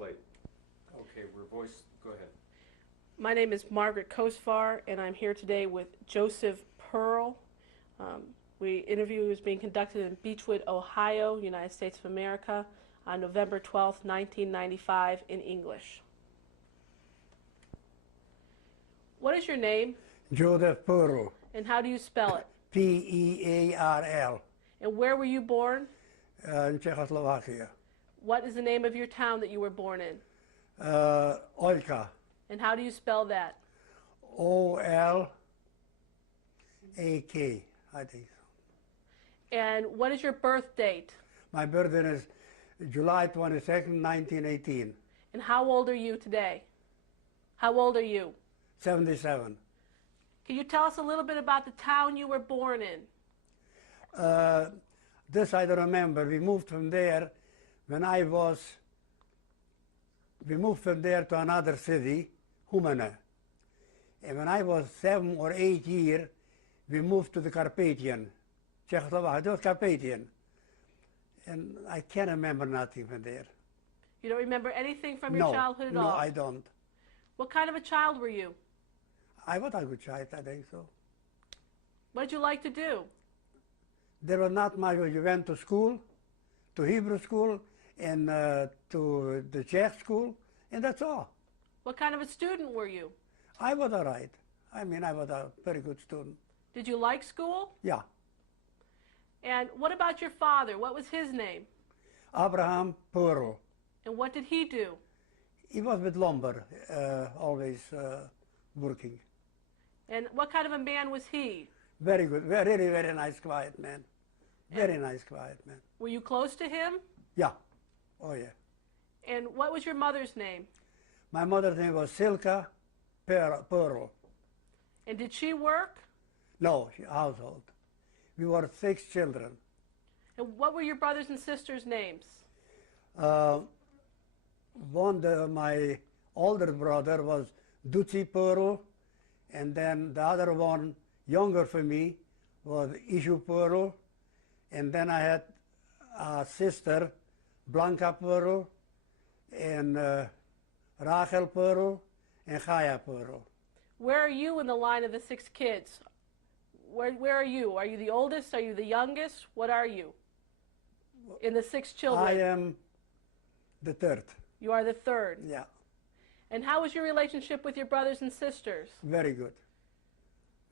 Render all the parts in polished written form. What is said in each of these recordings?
slate. Okay, go ahead. My name is Margaret Kosvar, and I'm here today with Joseph Pearl. Interview is being conducted in Beechwood, Ohio, United States of America, on November 12th, 1995, in English. What is your name? Joseph Pearl. And how do you spell it? Pearl. And where were you born? In Czechoslovakia. What is the name of your town that you were born in? Olka. And how do you spell that? Olak, I think so. And what is your birth date? My birthday is July 22nd, 1918. And how old are you today? How old are you? 77. Can you tell us a little bit about the town you were born in? This I don't remember. We moved from there to another city, Humana. And when I was 7 or 8 years, we moved to the Carpathian, Czechoslovakia. It was Carpathian. And I can't remember nothing from there. You don't remember anything from your childhood at all? No, I don't. What kind of a child were you? I was a good child, I think so. What did you like to do? There was not much. You went to school, to Hebrew school, and to the Czech school, and that's all. What kind of a student were you? I was all right. I mean, I was a very good student. Did you like school? Yeah. And what about your father? What was his name? Abraham Pearl. And what did he do? He was with lumber, always working. And what kind of a man was he? Very good, very, very nice, quiet man. Very nice, quiet man. Were you close to him? Yeah. Oh, yeah. And what was your mother's name? My mother's name was Silka Pearl. And did she work? No, household. We were 6 children. And what were your brothers and sisters' names? My older brother was Ducci Pearl, and then the other one, younger for me, was Ishu Pearl, and then I had a sister, Blanca Pearl, and Rachel Pearl, and Chaya Pearl. Where are you in the line of the 6 kids? Where are you? Are you the oldest? Are you the youngest? What are you in the 6 children? I am the third. You are the third. Yeah. And how was your relationship with your brothers and sisters? Very good.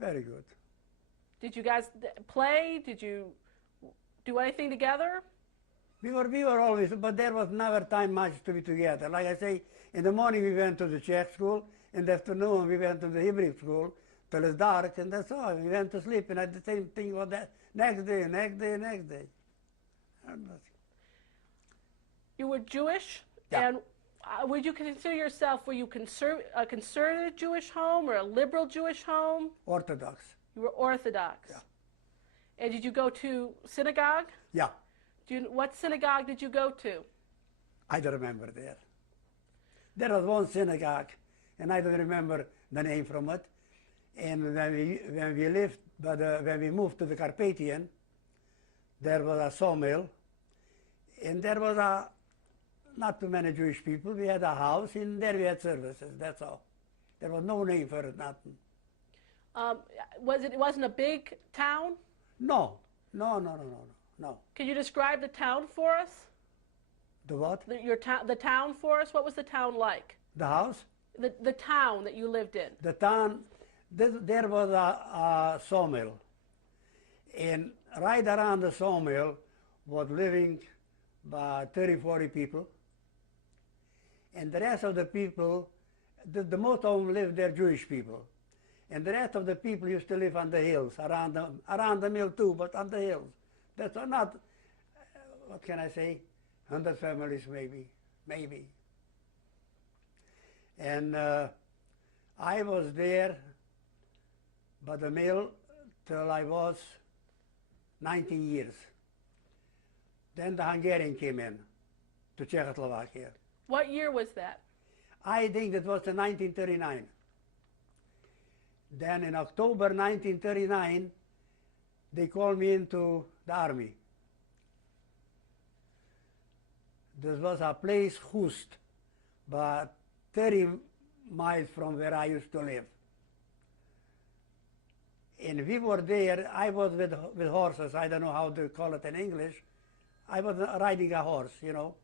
Very good. Did you guys play? Did you do anything together? We were always, but there was never time much to be together. Like I say, in the morning we went to the Czech school, in the afternoon we went to the Hebrew school till it's dark, and that's all. We went to sleep, and the same thing was that next day. You were Jewish, yeah. And would you consider yourself, were you a conservative Jewish home or a liberal Jewish home? Orthodox. You were Orthodox. Yeah. And did you go to synagogue? Yeah. What synagogue did you go to? I don't remember there. There was one synagogue, and I don't remember the name from it. And when we moved to the Carpathian, there was a sawmill, and there was not too many Jewish people. We had a house, and there we had services. That's all. There was no name for it, nothing. It wasn't a big town? No. Can you describe the town for us? The what? The town for us? What was the town like? The house? The town that you lived in. The town, there was a sawmill. And right around the sawmill was living about 30, 40 people. And the rest of the people, the most of them lived there, Jewish people. And the rest of the people used to live on the hills, around the mill too, but on the hills. That's not, what can I say, 100 families maybe. And I was there by the mill till I was 19 years. Then the Hungarian came in to Czechoslovakia. What year was that? I think that was in 1939. Then in October 1939, they called me into the army. This was a place, Hust. but 30 miles from where I used to live. And we were there, I was with horses, I don't know how to call it in English. I was riding a horse, you know.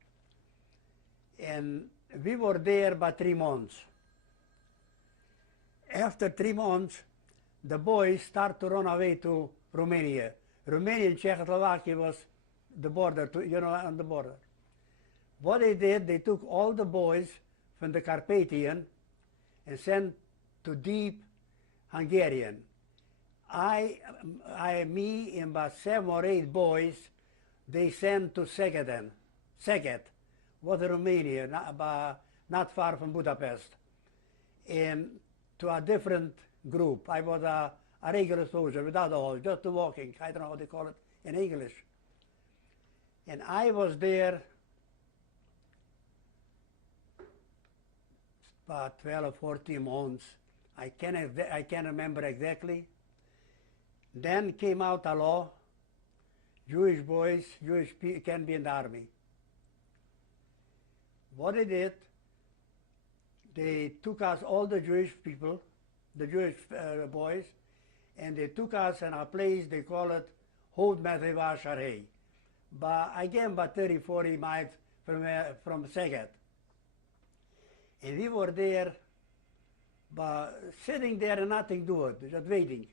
And we were there about 3 months. After 3 months, the boys start to run away to Romania. Romania and Czechoslovakia was the border, you know, on the border. What they did, they took all the boys from the Carpathian and sent to deep Hungarian. Me and about 7 or 8 boys, they sent to Szeged, was Romania, not far from Budapest, and to a different group. I was a regular soldier without a horse, just walking. I don't know how they call it in English. And I was there about 12 or 14 months. I can't remember exactly. Then came out a law, Jewish boys, Jewish people can be in the army. What they did, they took us, all the Jewish people, the Jewish boys, and they took us in a place, they call it Hod Mezővásárhely. Sharhei. But again, about 30, 40 miles from Szeged. And we were there, but sitting there and nothing doing, just waiting.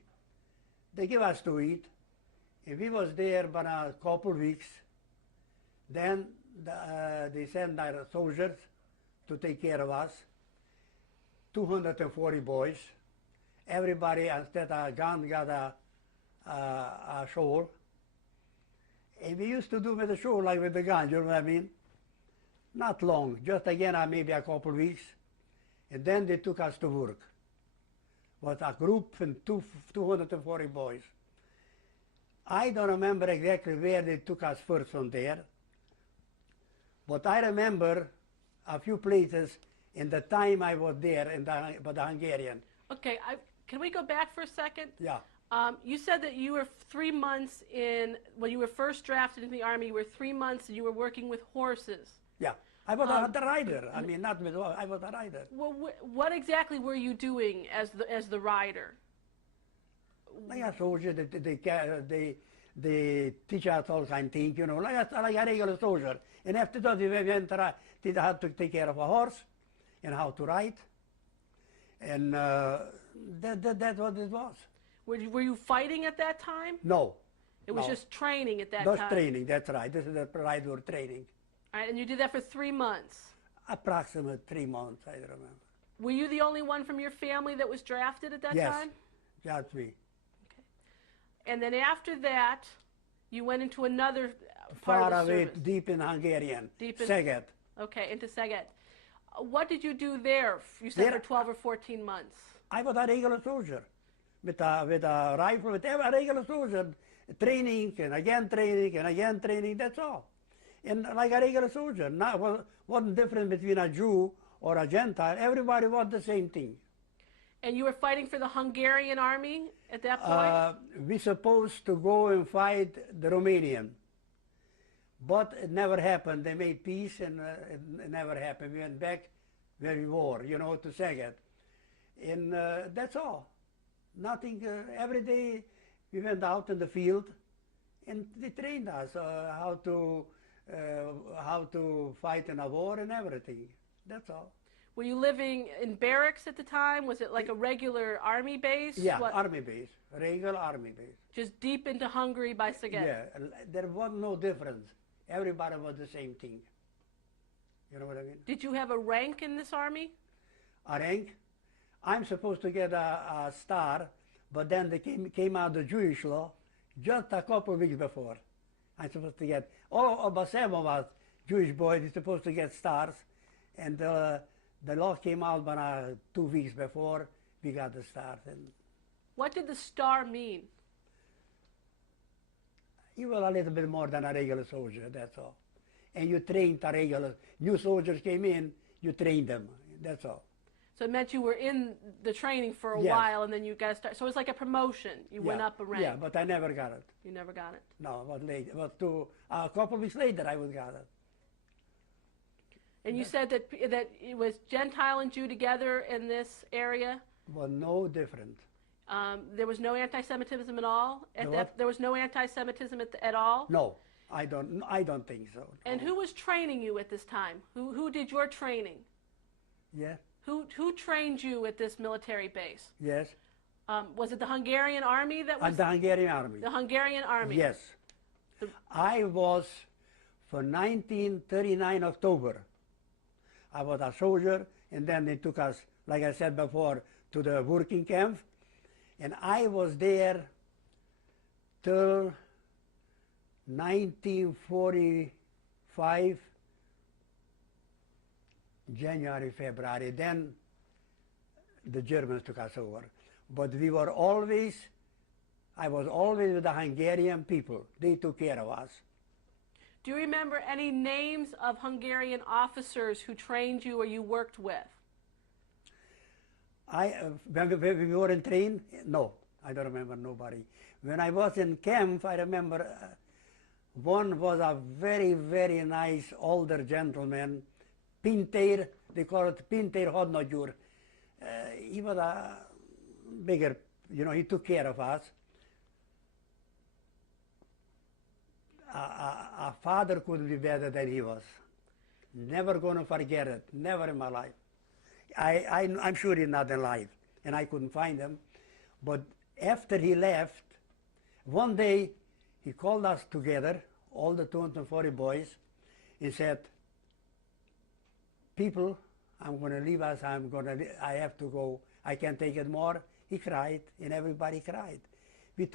They give us to eat, and we was there for a couple weeks. Then they sent their soldiers to take care of us, 240 boys. Everybody, instead of a gun, got a shovel. And we used to do with the shovel like with the gun, you know what I mean? Not long, just again maybe a couple weeks. And then they took us to work. Was a group of 240 boys. I don't remember exactly where they took us first from there, but I remember a few places in the time I was there by the Hungarian. Okay, can we go back for a second? Yeah. You said that you were 3 months when you were first drafted in the Army, you were 3 months and you were working with horses. Yeah. I was the rider. I mean, not with, I was a rider. Well, what exactly were you doing as the rider? Like a soldier, they teach us all kind of things, you know, like a regular soldier. And after that, we went how to take care of a horse and how to ride. And that's what it was. Were you fighting at that time? No. It was no. just training at that time? Just training, that's right. This is the rider training. All right, and you did that for 3 months? Approximately 3 months, I remember. Were you the only one from your family that was drafted at that time? Yes, just me. Okay. And then after that, you went into another part Far of the away, service. deep in Hungarian, Deep in, Szeged. Okay, into Szeged. What did you do there? You said There, for 12 or 14 months. I was a regular soldier with a rifle, with a regular soldier, training and again training and again training, that's all. And like a regular soldier, wasn't different between a Jew or a Gentile. Everybody was the same thing. And you were fighting for the Hungarian army at that point? We supposed to go and fight the Romanian, but it never happened. They made peace and it never happened. We went back where we were, you know, to Szeged. And that's all. Nothing, every day we went out in the field and they trained us how to fight in a war and everything. That's all. Were you living in barracks at the time? Was it like a regular army base? Yeah, army base, regular army base. Just deep into Hungary by Szeged? Yeah, there was no difference. Everybody was the same thing. You know what I mean? Did you have a rank in this army? A rank? I'm supposed to get a star, but then they came out the Jewish law just a couple of weeks before. I'm supposed to get, about 7 of us Jewish boys are supposed to get stars, and the law came out about 2 weeks before we got the stars. And what did the star mean? you were a little bit more than a regular soldier, that's all. And you trained a regular, new soldiers came in, you trained them, that's all. So it meant you were in the training for a Yes. while and then you got to start. So it was like a promotion. You went up a rank. Yeah, but I never got it. You never got it. No, it was late. It was a couple of weeks later I would got it. And you said that it was Gentile and Jew together in this area? Was no different. There was no anti-Semitism at all? What? There was no anti-Semitism at all? No, I don't think so. And who was training you at this time? Who did your training? Yeah. Who trained you at this military base? Yes. Was it the Hungarian army that was? And the Hungarian army. The Hungarian army. Yes. I was for 1939 October. I was a soldier, and then they took us, like I said before, to the working camp, and I was there till 1945, January, February. Then the Germans took us over. But we were always, I was always with the Hungarian people. They took care of us. Do you remember any names of Hungarian officers who trained you or you worked with? When we were in train, no, I don't remember nobody. When I was in camp, I remember one was a very, very nice older gentleman, Pinter, they call it Pinter Hodnagyur. He was a bigger, he took care of us. A father couldn't be better than he was. Never going to forget it, never in my life. I'm sure he's not alive, and I couldn't find him. But after he left, one day he called us together, all the 240 boys, and said, people, I'm going to leave us, I have to go, I can't take it more. He cried, and everybody cried. He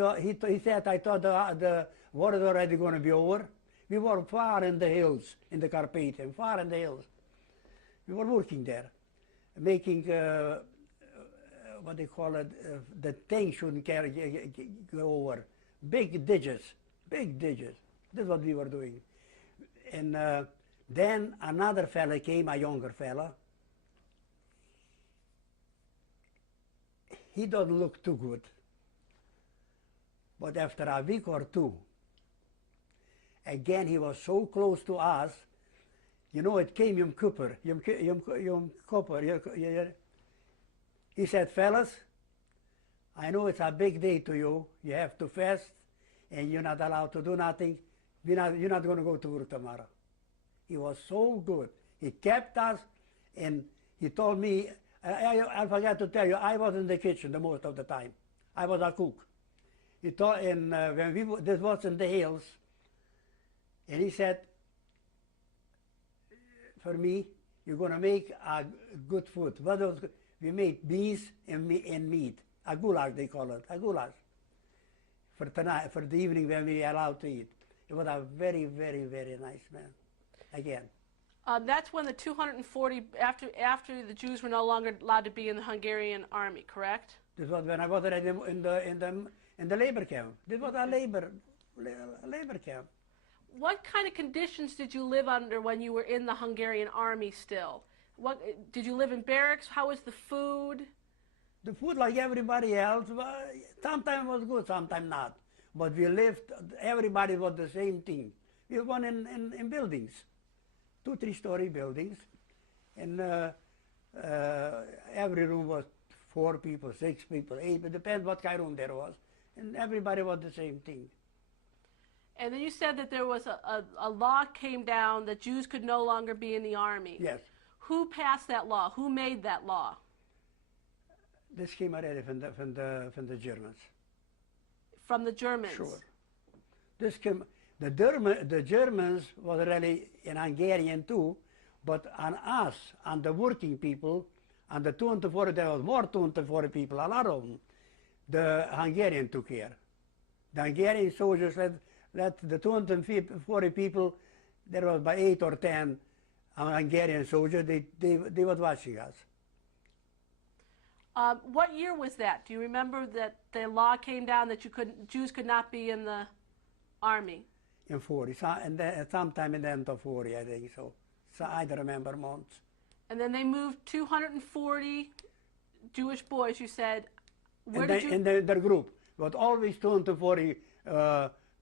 said, I thought the war is already going to be over. We were far in the hills, in the Carpathian, far in the hills. We were working there, making, what they call it, the tank shouldn't go over. Big ditches. This is what we were doing. And then another fella came, a younger fella. He doesn't look too good. But after a week or two, again he was so close to us, it came Yom Kippur. He said, fellas, I know it's a big day to you. You have to fast, and you're not allowed to do nothing. You're not going to go to work tomorrow. He was so good. He kept us, and he told me, I forgot to tell you, I was in the kitchen the most of the time. I was a cook. He told, and when this was in the hills, and he said, for me, you're going to make a good food. We made beans and meat. A goulash, they call it, a goulash. For tonight, for the evening when we were allowed to eat. It was a very, very, very nice man. Again. That's when the 240, after the Jews were no longer allowed to be in the Hungarian army, correct? This was when I was already in the labor camp. This was a labor camp. What kind of conditions did you live under when you were in the Hungarian army still? Did you live in barracks? How was the food? The food, like everybody else, sometimes was good, sometimes not. But we lived, everybody was the same thing. We were in buildings, 2, 3-story buildings, and every room was 4 people, 6 people, 8, it depends what kind of room there was. And everybody was the same thing. And then you said that there was a law came down that Jews could no longer be in the army. Yes. Who passed that law? Who made that law? This came already from the Germans. From the Germans? Sure. This came, the Germans was really in Hungarian too, but on us, on the working people, on the 240, there was more 240 people, a lot of them, the Hungarian took care. The Hungarian soldiers let the 240 people, there was by 8 or 10 Hungarian soldiers, they were watching us. What year was that? Do you remember that the law came down that Jews could not be in the army? In 40, sometime in the end of 40, I think so. I don't remember months. And then they moved 240 Jewish boys, you said. In their group, but always 240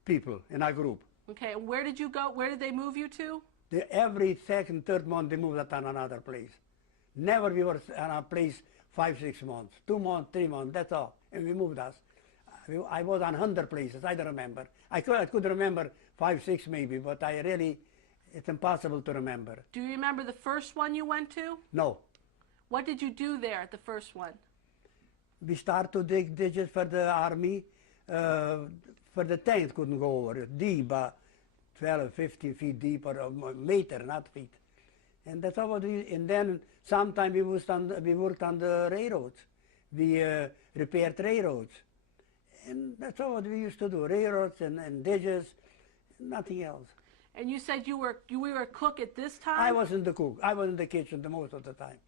people in our group. Okay, and where did you go? Where did they move you to? Every second, third month, they moved us on another place. Never we were on a place 5, 6 months. 2 months, 3 months, that's all. And we moved us. I was on 100 places, I don't remember. I could remember 5, 6 maybe, but it's impossible to remember. Do you remember the first one you went to? No. What did you do there at the first one? We started to dig ditches for the army, for the tanks couldn't go over, deep, 12, 15 feet deep, or a meter, not feet. And that's all and then sometimes we worked on the railroads. We repaired railroads. And that's all what we used to do, railroads and ditches, nothing else. And you said you were a cook at this time? I wasn't the cook. I was in the kitchen the most of the time.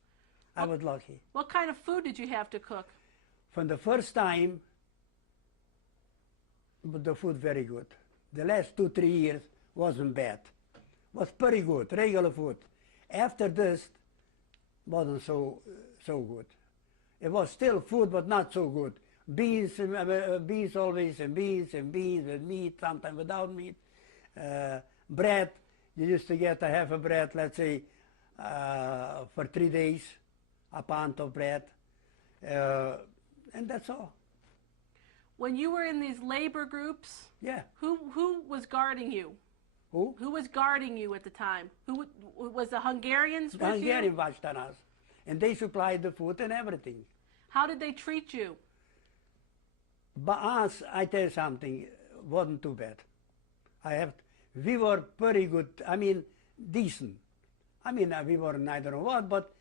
I was lucky. What kind of food did you have to cook? From the first time, the food very good. The last 2, 3 years wasn't bad. Was pretty good, regular food. After this, wasn't so good. It was still food, but not so good. Beans, beans always, and beans with meat, sometimes without meat. Bread, you used to get a half a bread, let's say, for 3 days, a pound of bread, and that's all. When you were in these labor groups, Yeah. who was guarding you? Who? Who was guarding you at the time? Who was the Hungarians The with Hungarians you? watched on us, and they supplied the food and everything. How did they treat you? But us, I tell you something, wasn't too bad. We were pretty good, I mean, decent. I mean, we were I don't know what, but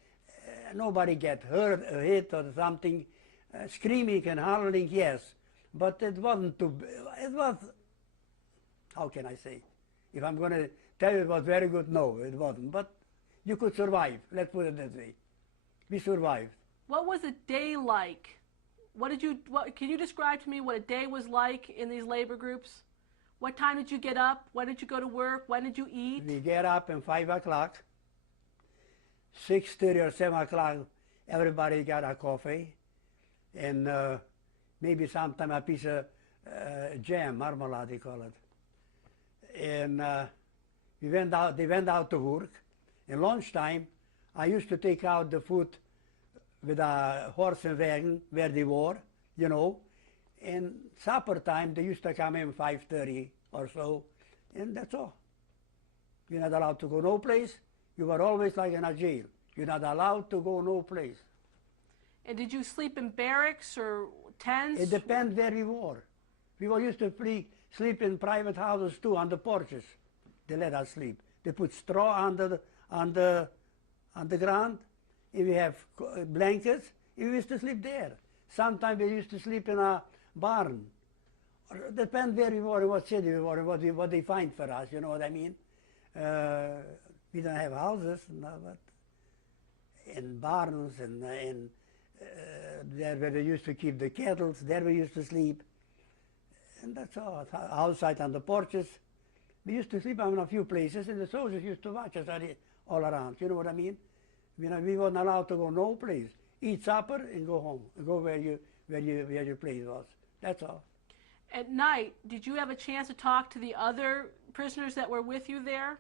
nobody get hurt, hit or something. Screaming and hollering, yes, but it wasn't too, it was, how can I say? If I'm going to tell you it was very good, no, it wasn't. But you could survive, let's put it that way. We survived. What was a day like? Can you describe to me what a day was like in these labor groups? What time did you get up? When did you go to work? When did you eat? We get up at 5 o'clock, 6:30 or 7 o'clock, everybody got a coffee, and maybe sometime a piece of jam, marmalade they call it. And they went out to work. In lunchtime, I used to take out the food with a horse and wagon where they were, you know. And supper time, they used to come in 5:30 or so, and that's all. You're not allowed to go no place. You were always like in a jail. You're not allowed to go no place. And did you sleep in barracks or tents? It depends where we were. We were used to sleep in private houses too, on the porches. They let us sleep. They put straw on the ground. If we have blankets, we used to sleep there. Sometimes we used to sleep in a barn. It depends where we were, in what city we were, what they find for us, you know what I mean? We don't have houses, no, but in barns and there where they used to keep the cattle, there we used to sleep. And that's all. Outside on the porches. We used to sleep in a few places, and the soldiers used to watch us all around, you know what I mean? You know, we weren't allowed to go no place. Eat supper and go home. Go where your place was. That's all. At night, did you have a chance to talk to the other prisoners that were with you there?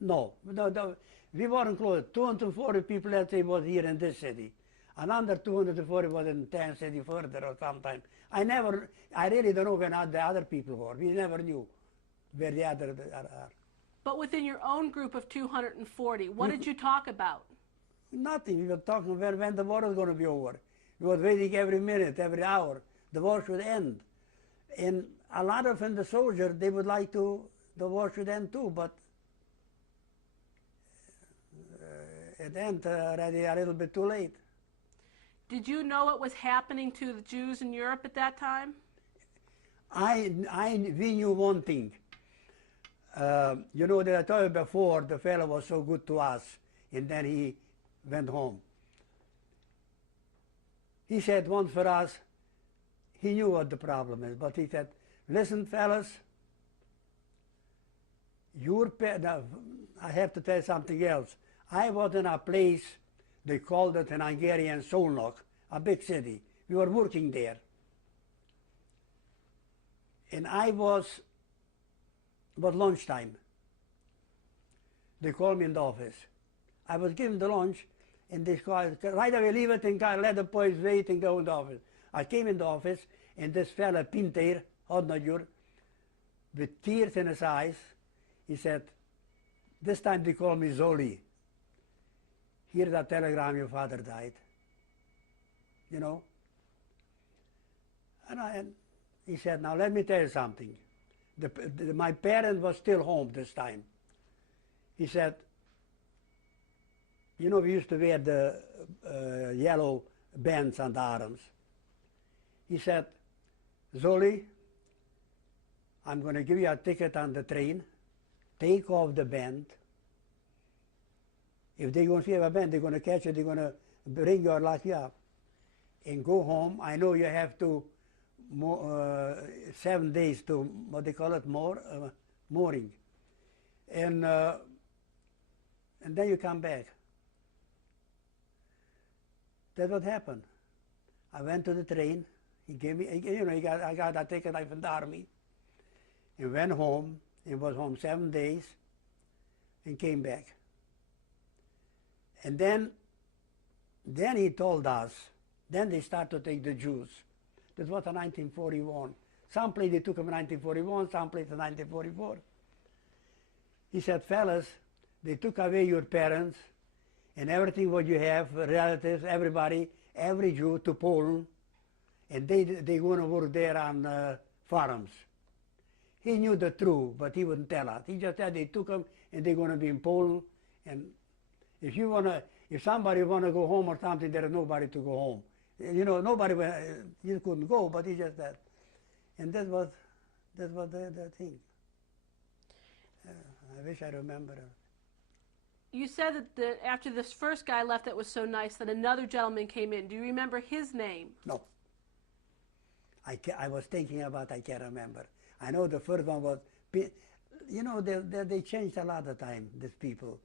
No, we weren't close. 240 people, let's say, was here in this city. Another 240 was in 10 cities further or sometime. I really don't know where the other people were. We never knew where the other are. But within your own group of 240, what did you talk about? Nothing. We were talking when the war was going to be over. We were waiting every minute, every hour. The war should end. And a lot of the soldiers, they would like the war should end too, but it ended already a little bit too late. Did you know what was happening to the Jews in Europe at that time? We knew one thing. You know that I told you before, the fellow was so good to us, and then he went home. He said once for us, he knew what the problem is, but he said, listen, fellas, now, I have to tell you something else. I was in a place, they called it in Hungarian Szolnok, a big city. We were working there. And I was lunchtime. They called me in the office. I was given the lunch, and they called, right away, leave it and let the boys wait and go in the office. I came in the office, and this fella, Pinter, Hodnajur, with tears in his eyes, he said, this time they call me Zoli. Here's a telegram, your father died. You know? And he said, now let me tell you something. My parents was still home this time. He said, you know, we used to wear the yellow bands on the arms. He said, Zoli, I'm going to give you a ticket on the train. Take off the band. If they're going to see a band, they're going to catch you, they're going to bring you or lock you up. And go home. I know you have to 7 days to, what they call it, mooring. And then you come back. That's what happened. I went to the train. He gave me, you know, I got a ticket from the army. And went home, and was home 7 days, and came back. And then he told us, then they started to take the Jews. This was in 1941. Some place they took them in 1941, some place in 1944. He said, fellas, they took away your parents and everything what you have, relatives, everybody, every Jew to Poland, and they going to work there on farms. He knew the truth, but he wouldn't tell us. He just said they took them and they're going to be in Poland. And if somebody want to go home or something, there is nobody to go home. You know, nobody, you couldn't go, but he just said. And that was the thing. I wish I remember. You said that after this first guy left that was so nice, that another gentleman came in. Do you remember his name? No. I was thinking about, I can't remember. I know the first one was, you know, they changed a lot of time, these people.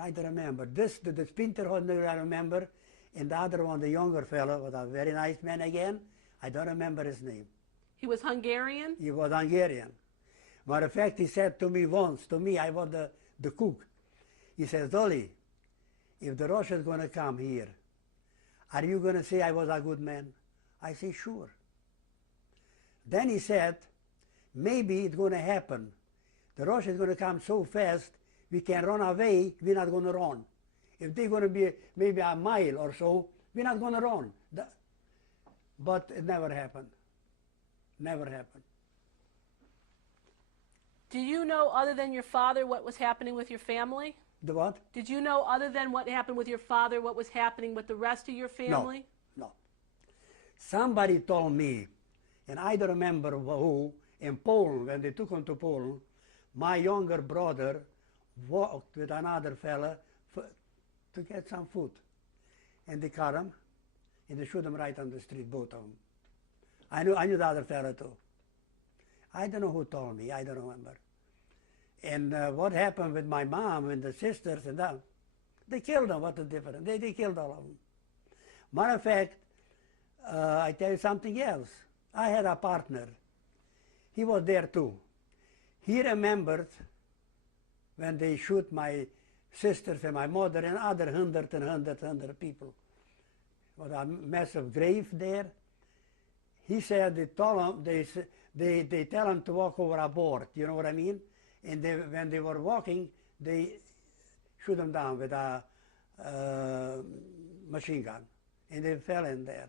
I don't remember. The Spinter I remember, and the other one, the younger fellow, was a very nice man again. I don't remember his name. He was Hungarian? He was Hungarian. Matter of fact, he said to me once, I was the cook. He says, Zoli, if the Russians going to come here, are you going to say I was a good man? I say, sure. Then he said, maybe it's going to happen. The Russians going to come so fast, we can run away, we're not going to run. If they're going to be maybe a mile or so, we're not going to run. But it never happened. Never happened. Do you know, other than your father, what was happening with your family? The what? Did you know, other than what happened with your father, what was happening with the rest of your family? No. Somebody told me, and I don't remember who, in Poland, when they took him to Poland, my younger brother walked with another fella to get some food. And they caught him, and they shoot him right on the street, both of them. I knew the other fella too. I don't know who told me, I don't remember. And what happened with my mom and the sisters and them, they killed them, what a difference. They killed all of them. Matter of fact, I tell you something else. I had a partner. He was there too. He remembered when they shoot my sisters and my mother and other 100 people. There was a massive grave there. He said they told him, they tell him to walk over a board, you know what I mean? And when they were walking, they shoot them down with a machine gun. And they fell in there.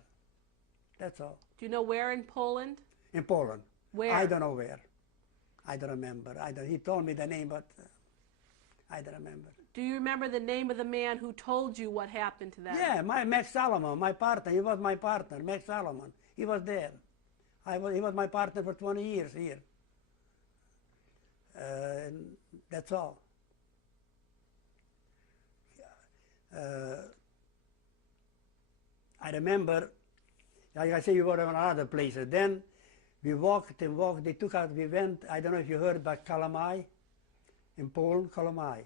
That's all. Do you know where in Poland? In Poland. Where? I don't know where. I don't remember. He told me the name, but I don't remember. Do you remember the name of the man who told you what happened to them? Yeah, Max Solomon, my partner. He was my partner, Max Solomon. He was there. He was my partner for 20 years here. And that's all. I remember, like I say, we were in other places. Then we walked and walked. They took us, we went, I don't know if you heard about Kolomai, in Poland, Kolomai.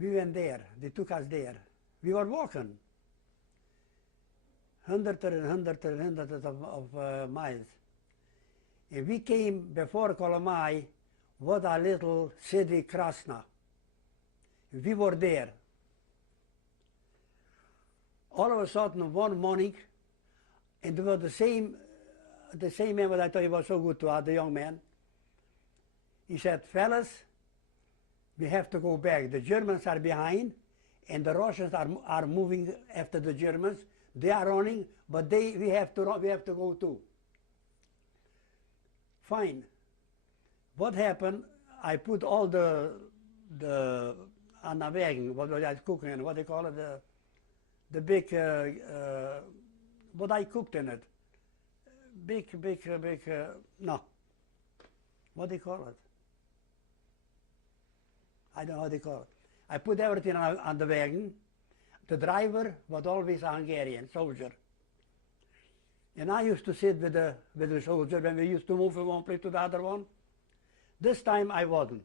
We went there. They took us there. We were walking. Hundreds of miles. And we came before Kolomai, was a little city, Krasna. We were there. All of a sudden, one morning, and it was the same man that I thought he was so good to us, the young man. He said, fellas, we have to go back. The Germans are behind, and the Russians are moving after the Germans. They are running, but we have to go too. Fine. What happened? I put all the on the wagon, what was I cooking, what they call it, the big, what I cooked in it. Big, no. What do you call it? I don't know how they call it. I put everything on the wagon. The driver was always a Hungarian soldier. And I used to sit with the soldier when we used to move from one place to the other one. This time I wasn't.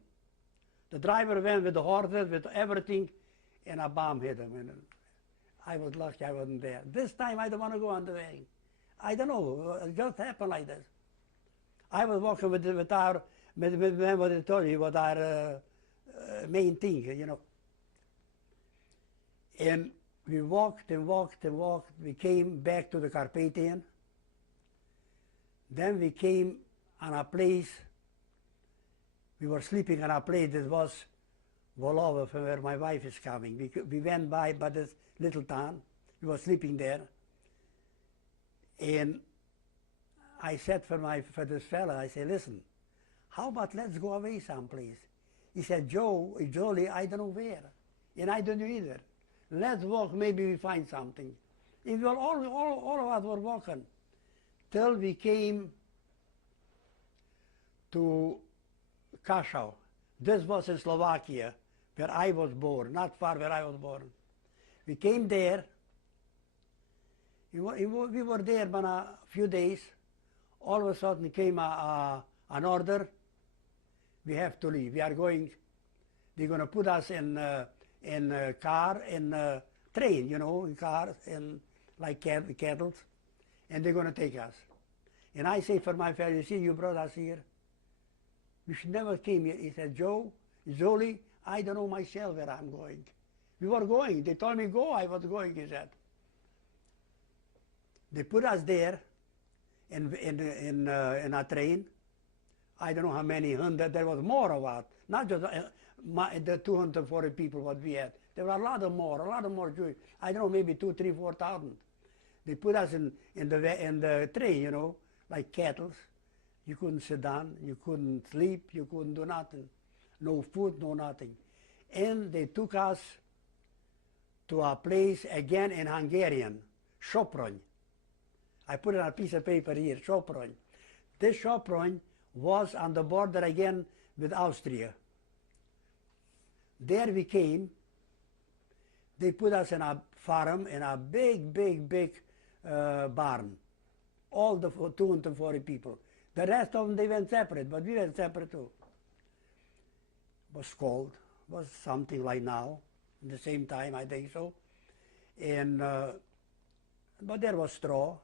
The driver went with the horses, with everything, and a bomb hit him. And I was lucky I wasn't there. This time I don't want to go on the wagon. I don't know, it just happened like this. I was walking with our, what I told you, with our main thing, you know. And we walked and walked and walked. We came back to the Carpathian. Then we came on a place, we were sleeping on a place that was Volova, from where my wife is coming. We went by this little town. We were sleeping there. And I said for this fella, I said, listen, how about let's go away someplace? He said, Jolie, I don't know where. And I don't know either. Let's walk, maybe we find something. And we were all of us were walking till we came to Kashau. This was in Slovakia, where I was born, not far where I was born. We came there. We were there for a few days. All of a sudden came an order. We have to leave. We are going. They're going to put us in a car, in a train, you know, in cars, in like kettles, and they're going to take us. And I say for my fellow, you see, you brought us here. You should never came here. He said, Jolie, I don't know myself where I'm going. We were going. They told me go. I was going, he said. They put us there in a train. I don't know how many hundred. There was more of us. Not just the 240 people what we had. There were a lot more Jews. I don't know, maybe 2,000, 3,000, 4,000. They put us in the train, you know, like kettles. You couldn't sit down. You couldn't sleep. You couldn't do nothing. No food, no nothing. And they took us to a place again in Hungarian, Sopron. I put it on a piece of paper here, Sopron. This Sopron was on the border again with Austria. There we came. They put us in a farm, in a big barn. All the 240 people. The rest of them, they went separate, but we went separate too. It was cold. It was something like now, at the same time, I think so. And, but there was straw.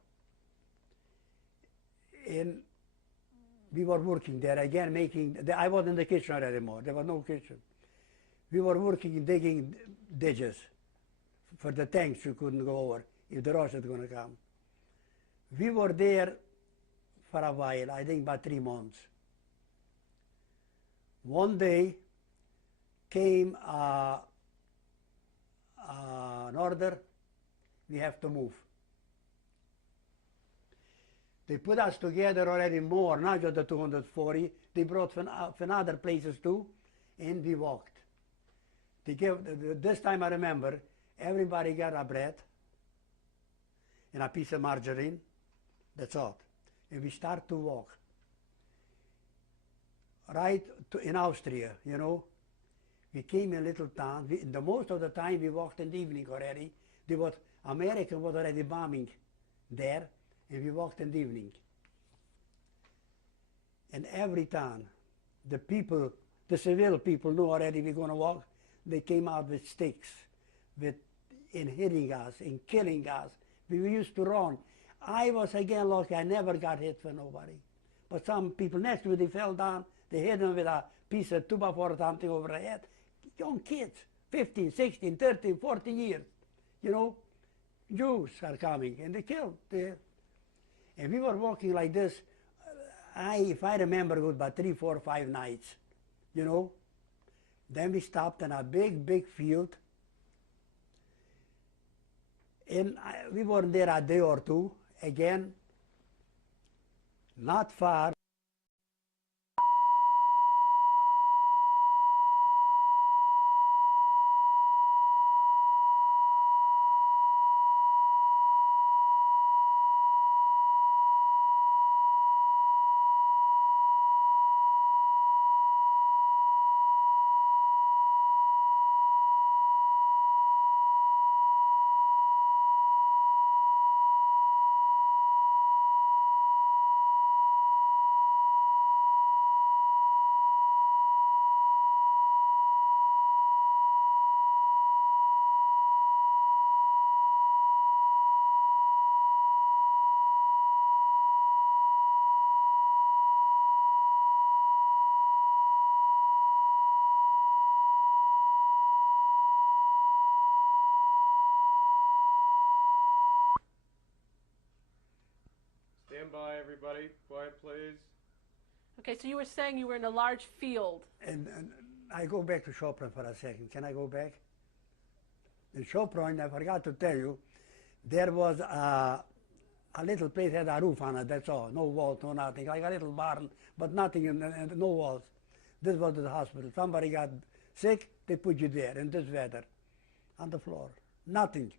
And we were working there again, I wasn't in the kitchen anymore. There was no kitchen. We were working, digging ditches for the tanks you couldn't go over if the Russians were going to come. We were there for a while, I think about 3 months. One day came an order, we have to move. They put us together already more, not just the 240. They brought from other places too, and we walked. They gave, this time I remember, everybody got a bread and a piece of margarine. That's all. And we start to walk. Right in Austria, you know. We came in a little town. The most of the time we walked in the evening already. America was already bombing there. And we walked in the evening. And every town, the civil people knew already we're going to walk. They came out with sticks, in hitting us, in killing us. We used to run. I was again lucky, I never got hit for nobody. But some people next to me, they fell down, they hit them with a piece of 2x4 or something over the head. Young kids, 15, 16, 13, 14 years. You know, Jews are coming, and they killed. And we were walking like this. If I remember, it was about 3, 4, 5 nights. You know. Then we stopped in a big, big field. And we were there a day or two. Again, not far. Stand by, everybody. Quiet, please. Okay, so you were saying you were in a large field. And I go back to Chopin for a second. Can I go back? In Chopin, I forgot to tell you, there was a little place had a roof on it, that's all. No walls, no nothing. Like a little barn, but nothing, and no walls. This was the hospital. Somebody got sick, they put you there in this weather, on the floor. Nothing,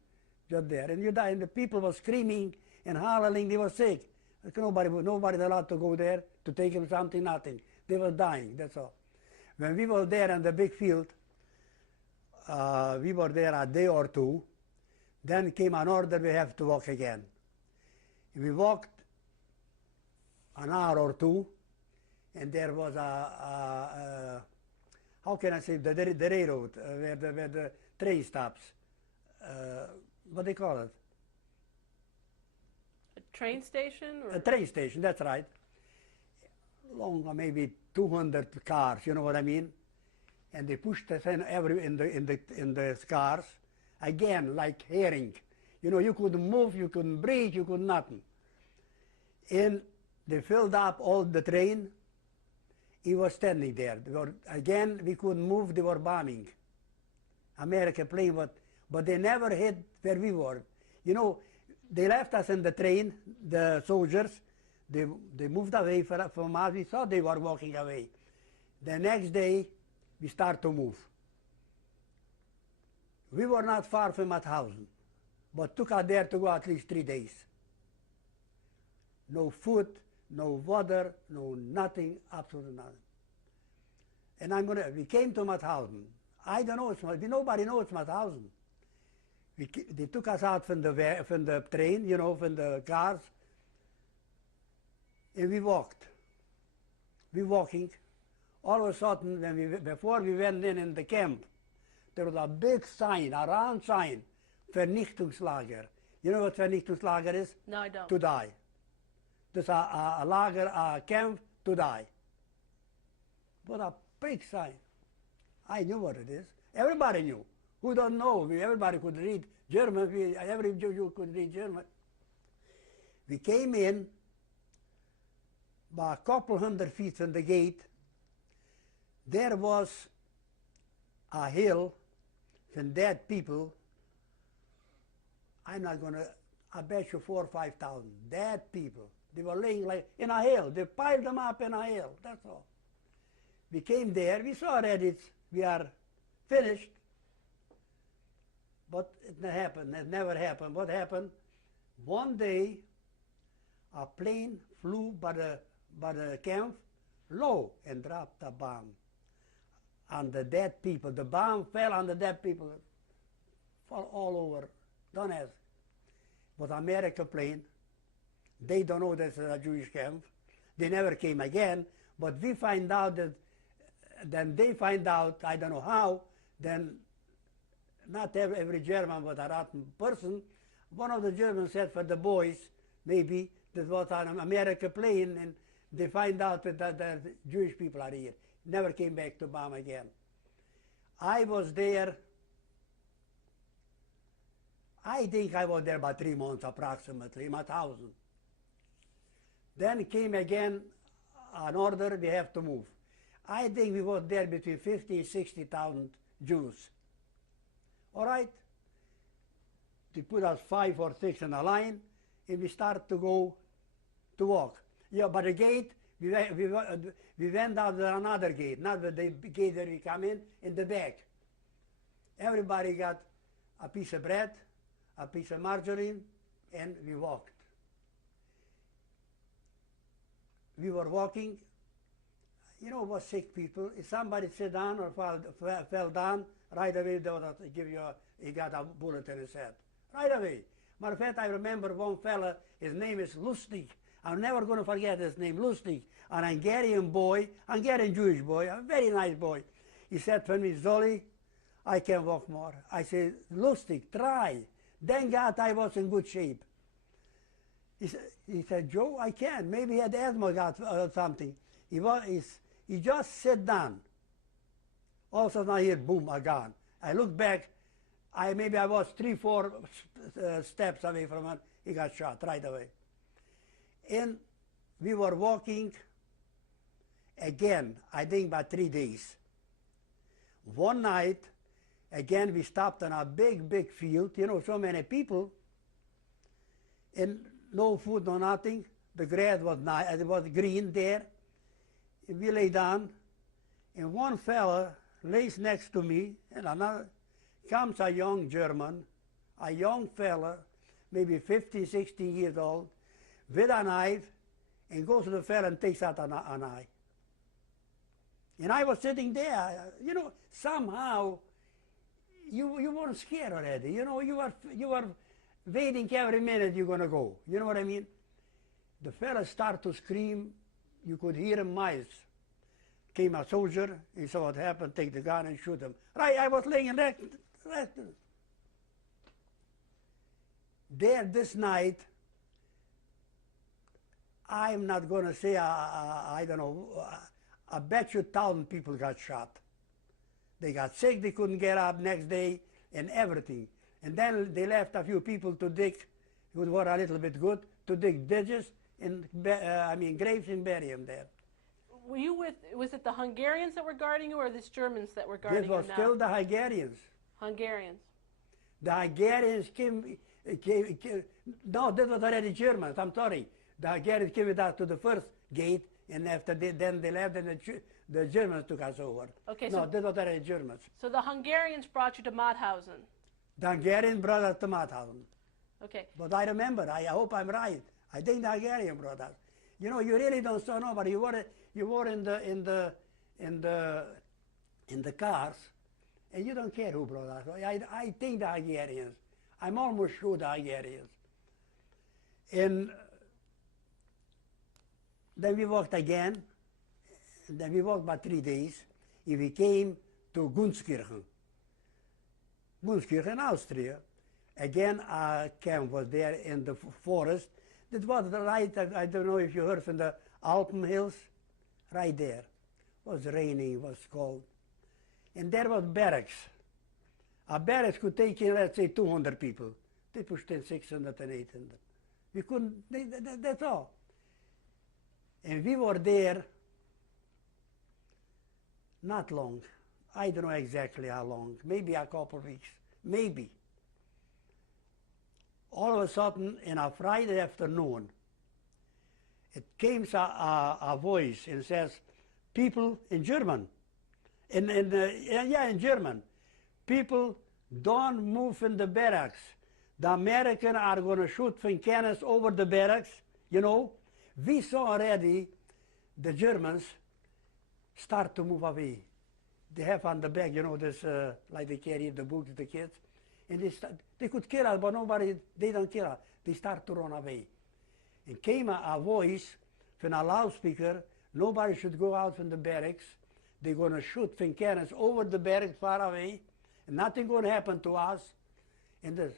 just there. And you die, and the people were screaming and hollering, they were sick. Nobody allowed to go there to take him something, nothing. They were dying, that's all. When we were there in the big field, we were there a day or two. Then came an order, we have to walk again. We walked an hour or two, and there was how can I say, the railroad, where the train stops. What they call it? A train station? Or? A train station, that's right. Long, maybe 200 cars, you know what I mean? And they pushed us in in the cars, again, like herring. You know, you couldn't move, you couldn't breathe, you could nothing. And they filled up all the train. He was standing there. Again, we couldn't move, they were bombing. American plane, but they never hit where we were. You know, they left us in the train, the soldiers. They moved away from us. We thought they were walking away. The next day, we start to move. We were not far from Mauthausen, but took us there to go at least 3 days. No food, no water, no nothing, absolutely nothing. And we came to Mauthausen. I don't know, nobody knows Mauthausen. They took us out from the train, you know, from the cars, and we walked. We walking. All of a sudden, before we went in the camp, there was a big sign, a round sign, Vernichtungslager. You know what Vernichtungslager is? No, I don't. To die. This a lager, a camp to die. But a big sign. I knew what it is. Everybody knew. Who don't know? Everybody could read German. Every Jew could read German. We came in, about a couple 100 feet from the gate. There was a hill from dead people. I'm not going to, I bet you 4,000 or 5,000 dead people. They were laying like in a hill. They piled them up in a hill, that's all. We came there, we saw that we are finished, but it never happened. What happened? One day, a plane flew by the camp low and dropped a bomb on the dead people. The bomb fell on the dead people, fall all over. Don't ask. It was an American plane. They don't know that's a Jewish camp. They never came again, but we find out that, then they find out, I don't know how, then not every German was a rotten person. One of the Germans said for the boys, maybe, that was an American plane, and they find out that the Jewish people are here. Never came back to bomb again. I was there I think I was there about 3 months approximately, in my thousand. Then came again an order, we have to move. I think we were there between 50 and 60,000 Jews. All right? They put us 5 or 6 in a line, and we start to go to walk. Yeah, but the gate, we went out another gate, not the gate that we come in the back. Everybody got a piece of bread, a piece of margarine, and we walked. We were walking, you know, was sick people. If somebody sit down or fell down, right away they would give you he got a bullet in his head. Right away. Matter of fact, I remember one fella, his name is Lustig. I'm never going to forget his name, Lustig, an Hungarian boy, Hungarian Jewish boy, a very nice boy. He said to me, Zoli, I can walk more. I said, Lustig, try. Thank God I was in good shape. He said, Joe, I can. Maybe he had asthma or something. He just sat down. All of a sudden I hear, boom, I gone. I look back. Maybe I was 3, 4 steps away from him. He got shot right away. And we were walking again, I think about 3 days. One night, again, we stopped on a big, big field, you know, so many people, and no food, no nothing. The grass was nice, it was green there. And we lay down, and one fella lays next to me, and another comes a young German, a young fella, maybe 50, 60 years old, with a knife, and goes to the fella and takes out an eye. And I was sitting there, you know, somehow you weren't scared already. You know, you were waiting every minute you're going to go. You know what I mean? The fella started to scream. You could hear him miles. Came a soldier. He saw what happened, take the gun and shoot him. Right, I was laying there. There this night, I'm not going to say, I don't know, I bet you 1,000 people got shot. They got sick, they couldn't get up next day, and everything. And then they left a few people to dig, who were a little bit good, to dig ditches, and graves and bury them there. Were you was it the Hungarians that were guarding you, or the Germans that were guarding you now? This was still the Hungarians. Hungarians. The Hungarians came, no, this was already Germans, I'm sorry. The Hungarians came with us to the first gate, and after then they left, and the Germans took us over. Okay, no, this was already Germans. So the Hungarians brought you to Mauthausen. The Hungarian brought us to Mauthausen. Okay. But I remember, I hope I'm right. I think the Hungarian brought us. You know, you really don't know, but you were in the cars, and you don't care who brought us. I think the Hungarians. I'm almost sure the Hungarians. And then we walked again, and then we walked about 3 days, and we came to Gunskirchen. Gunskirchen, Austria. Again, our camp was there in the forest. It was right, I don't know if you heard from the Alpen Hills, right there. It was raining, it was cold. And there was barracks. A barracks could take in, let's say, 200 people. They pushed in 600 and 800. We couldn't, that's all. And we were there not long. I don't know exactly how long, maybe a couple of weeks, maybe. All of a sudden, in a Friday afternoon, it came a voice and says, people in German, in German, people don't move in the barracks. The Americans are going to shoot from cannons over the barracks, you know. We saw already the Germans start to move away. They have on the back, you know, this, like they carry the books, the kids. And they could kill us, but nobody, they don't kill us. They start to run away. And came a voice from a loudspeaker, nobody should go out from the barracks. They're going to shoot from cannons over the barracks far away, and nothing going to happen to us. And this.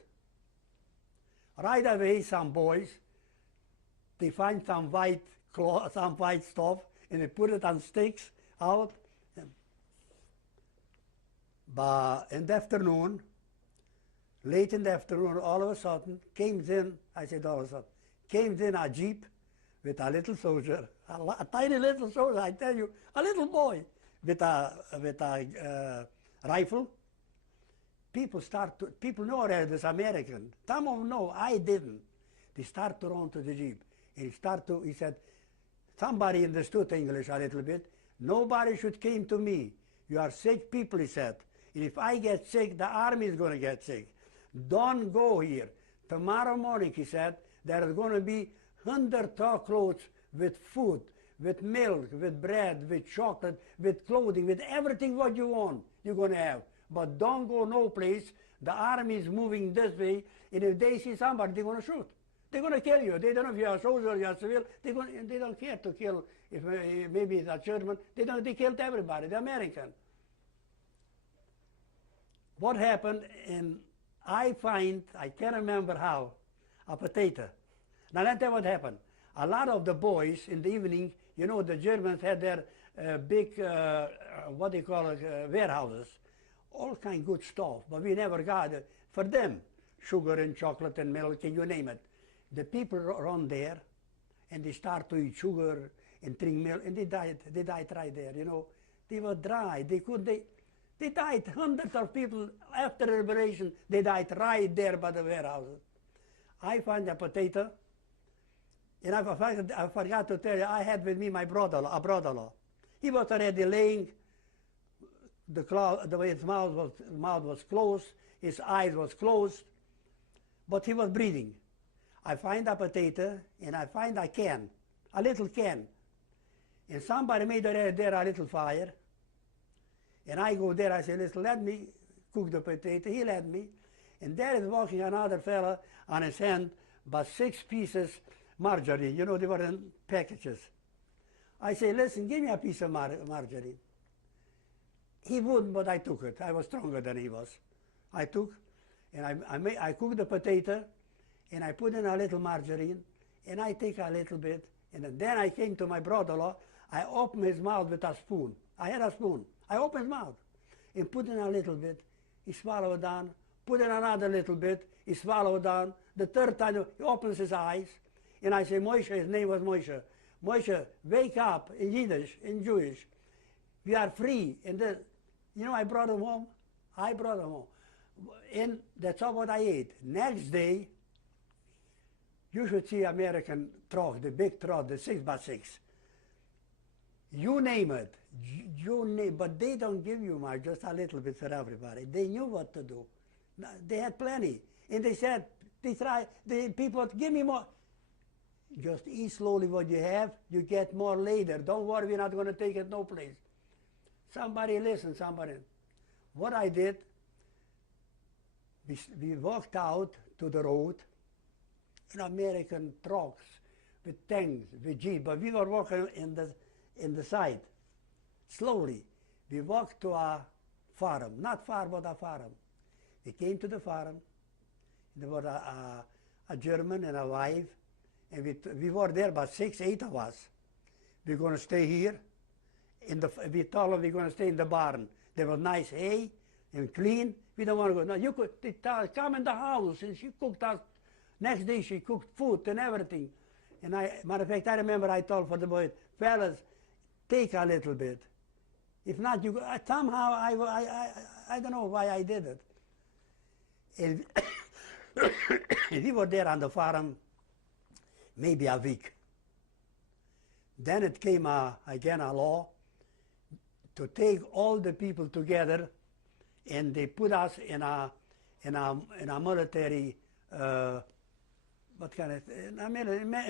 Right away, some boys, they find some white cloth, some white stuff, and they put it on sticks out. But in the afternoon, Late in the afternoon, all of a sudden, came in, I said all of a sudden, came in a jeep with a little soldier, a tiny little soldier, I tell you, a little boy with a rifle. People know already this American. Some of them know, I didn't. They start to run to the jeep. And he said, somebody understood English a little bit. Nobody should come to me. You are sick people, he said. And if I get sick, the army is going to get sick. Don't go here. Tomorrow morning, he said, there is going to be 100 truckloads with food, with milk, with bread, with chocolate, with clothing, with everything what you want, you're going to have. But don't go no place. The army is moving this way, and if they see somebody, they're going to shoot. They're going to kill you. They don't know if you're a soldier or you're a civil. They don't care to kill. If maybe it's a German, they killed everybody, the American. What happened, and I can't remember how, a potato. Now let me tell you what happened. A lot of the boys in the evening, you know, the Germans had their big, what they call it, warehouses, all kind of good stuff, but we never got it for them, sugar and chocolate and milk and you name it. The people run there, and they start to eat sugar and drink milk, and they died right there, you know. They were dry, they died, hundreds of people after the liberation, they died right there by the warehouses. I found a potato, and I forgot to tell you, I had with me my brother-in-law. He was already laying, the way his mouth was closed, his eyes was closed, but he was breathing. I find a potato, and I find a can, a little can. And somebody made there a little fire. And I go there, I say, listen, let me cook the potato. He let me. And there is walking another fella on his hand, but 6 pieces margarine. You know, they were in packages. I say, listen, give me a piece of margarine. He wouldn't, but I took it. I was stronger than he was. I took, and I cooked the potato, and I put in a little margarine, and I take a little bit, and then I came to my brother-in-law. I opened his mouth with a spoon. I had a spoon. I opened his mouth and put in a little bit. He swallowed down. Put in another little bit. He swallowed down. The third time he opens his eyes, and I say, Moshe, his name was Moshe. Moshe, wake up, in Yiddish, in Jewish. We are free. And then, you know, I brought him home. And that's all what I ate. Next day, you should see American truck, the big truck, the 6x6. You name it. But they don't give you much, just a little bit for everybody. They knew what to do. They had plenty. And they said, the people, give me more. Just eat slowly what you have. You get more later. Don't worry, we're not going to take it no place. Somebody listen, somebody. What I did, we walked out to the road in American trucks with tanks, with jeeps, but we were walking in the side. Slowly, we walked to a farm, not far, but a farm. We came to the farm. There was a German and a wife, and we were there about 6, 8 of us. We're going to stay here. We told them we're going to stay in the barn. There was nice hay and clean. We don't want to go. No, you could come in the house, and she cooked us. Next day she cooked food and everything. And matter of fact, I remember I told for the boys, fellas, take a little bit. If not, you somehow I don't know why I did it. And we were there on the farm maybe a week. Then it came again a law to take all the people together, and they put us in a military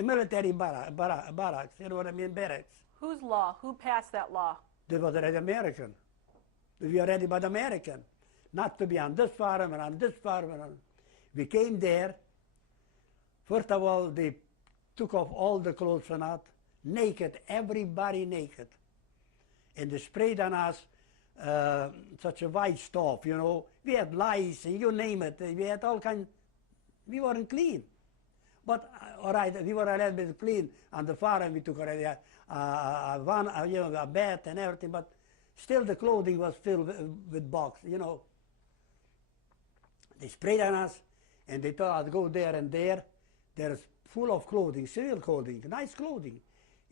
military barracks. You know what I mean? Barracks. Whose law? Who passed that law? They were already American. We are ready by the American. Not to be on this farm and on this farm. We came there. First of all, they took off all the clothes from us, naked, everybody naked. And they sprayed on us such a white stuff, you know. We had lice, and you name it. We had all kinds. We weren't clean. But, all right, we were a little bit clean on the farm. We took already a bath and everything, but still the clothing was filled with bugs, you know. They sprayed on us, and they told us go there and there. There's full of clothing, civil clothing, nice clothing,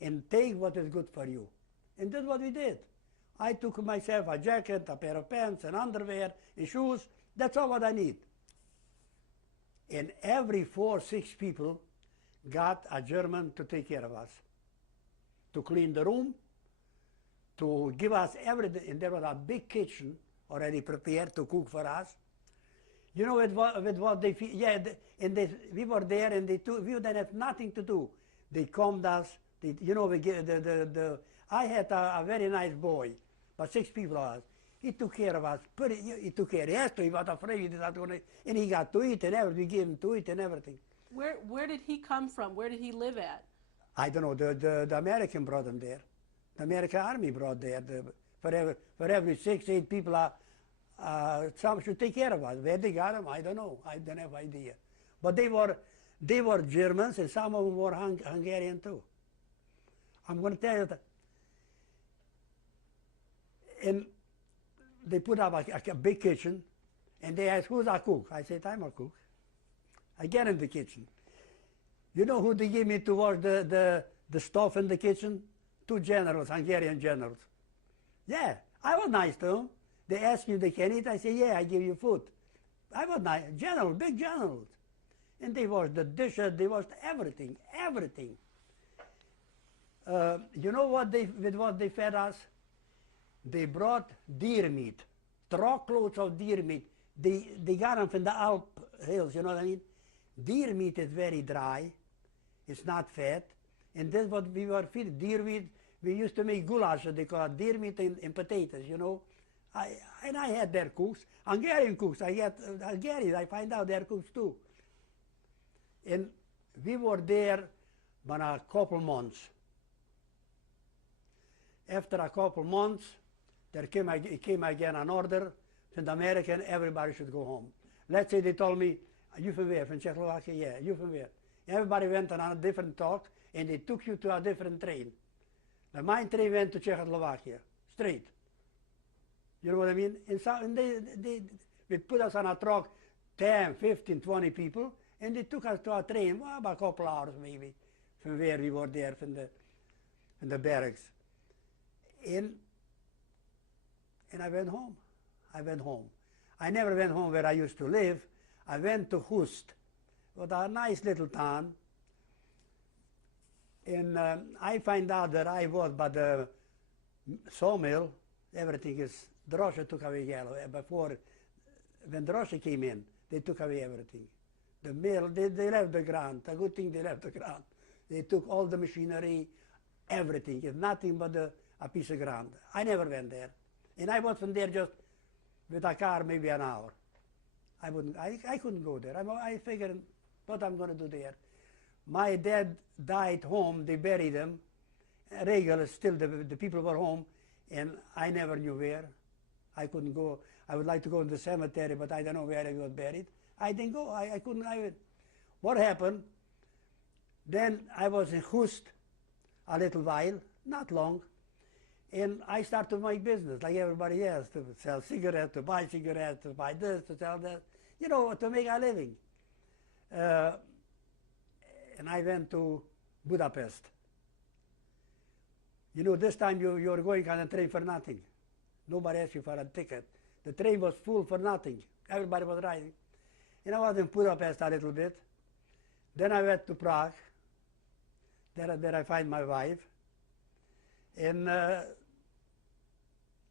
and take what is good for you. And that's what we did. I took myself a jacket, a pair of pants, and underwear, and shoes. That's all what I need. And every 4 or 6 people got a German to take care of us, to clean the room, to give us everything. And there was a big kitchen already prepared to cook for us. You know, with what they feed, yeah, we were there, and we didn't have nothing to do. They calmed us. You know, I had a very nice boy, but 6 people of us. He took care of us. He took care. He has to. He was afraid he was not going to, and he got to eat and everything. We gave him to eat and everything. Where did he come from? Where did he live at? I don't know. The American brought him there. The American Army brought there. For every 6, 8 people, some should take care of us. Where they got them, I don't know. I don't have idea. But they were Germans, and some of them were Hungarian too. I'm going to tell you that. And they put up a big kitchen, and they asked, who's a cook? I said, I'm a cook. I get in the kitchen. You know who they gave me to wash the stuff in the kitchen? 2 generals, Hungarian generals. Yeah, I was nice to them. They asked me, they can eat? I said, yeah, I give you food. I was nice, generals, big generals. And they washed the dishes, they washed everything, everything. You know with what they fed us? They brought deer meat, truckloads of deer meat. They got them from the Alp hills, you know what I mean? Deer meat is very dry. It's not fat. And that's what we were feeding. Deer meat, we used to make goulash, they call it deer meat and potatoes, you know. And I had their cooks, Hungarian cooks. I had Hungarians, I find out their cooks too. And we were there for a couple months. After a couple months, there came again an order from the American, everybody should go home. Let's say they told me, you from where? From Czechoslovakia? Yeah, you from where? Everybody went on a different talk, and they took you to a different train. Now, my train went to Czechoslovakia, straight. You know what I mean? And they put us on a truck, 10, 15, 20 people, and they took us to a train, well, about a couple hours maybe, from where we were there, from the barracks. And I went home. I went home. I never went home where I used to live. I went to Hust, was a nice little town. And I find out that I was by the sawmill. Everything is, Drosche took away yellow. Before, when Drosche came in, they took away everything. The mill, they left the ground. A good thing they left the ground. They took all the machinery, everything. It's nothing but a piece of ground. I never went there. And I was from there just with a car, maybe an hour. I couldn't go there. I figured what I'm going to do there. My dad died home, they buried him. Regular, still the people were home, and I never knew where. I couldn't go. I would like to go to the cemetery, but I don't know where he was buried. I didn't go. I couldn't. What happened? Then I was in Hust a little while, not long, and I started to make business like everybody else, to sell cigarettes, to buy this, to sell that, you know, to make a living. And I went to Budapest. You know, this time you're going on a train for nothing. Nobody asked you for a ticket. The train was full for nothing. Everybody was riding. And I was in Budapest a little bit. Then I went to Prague. There I find my wife. And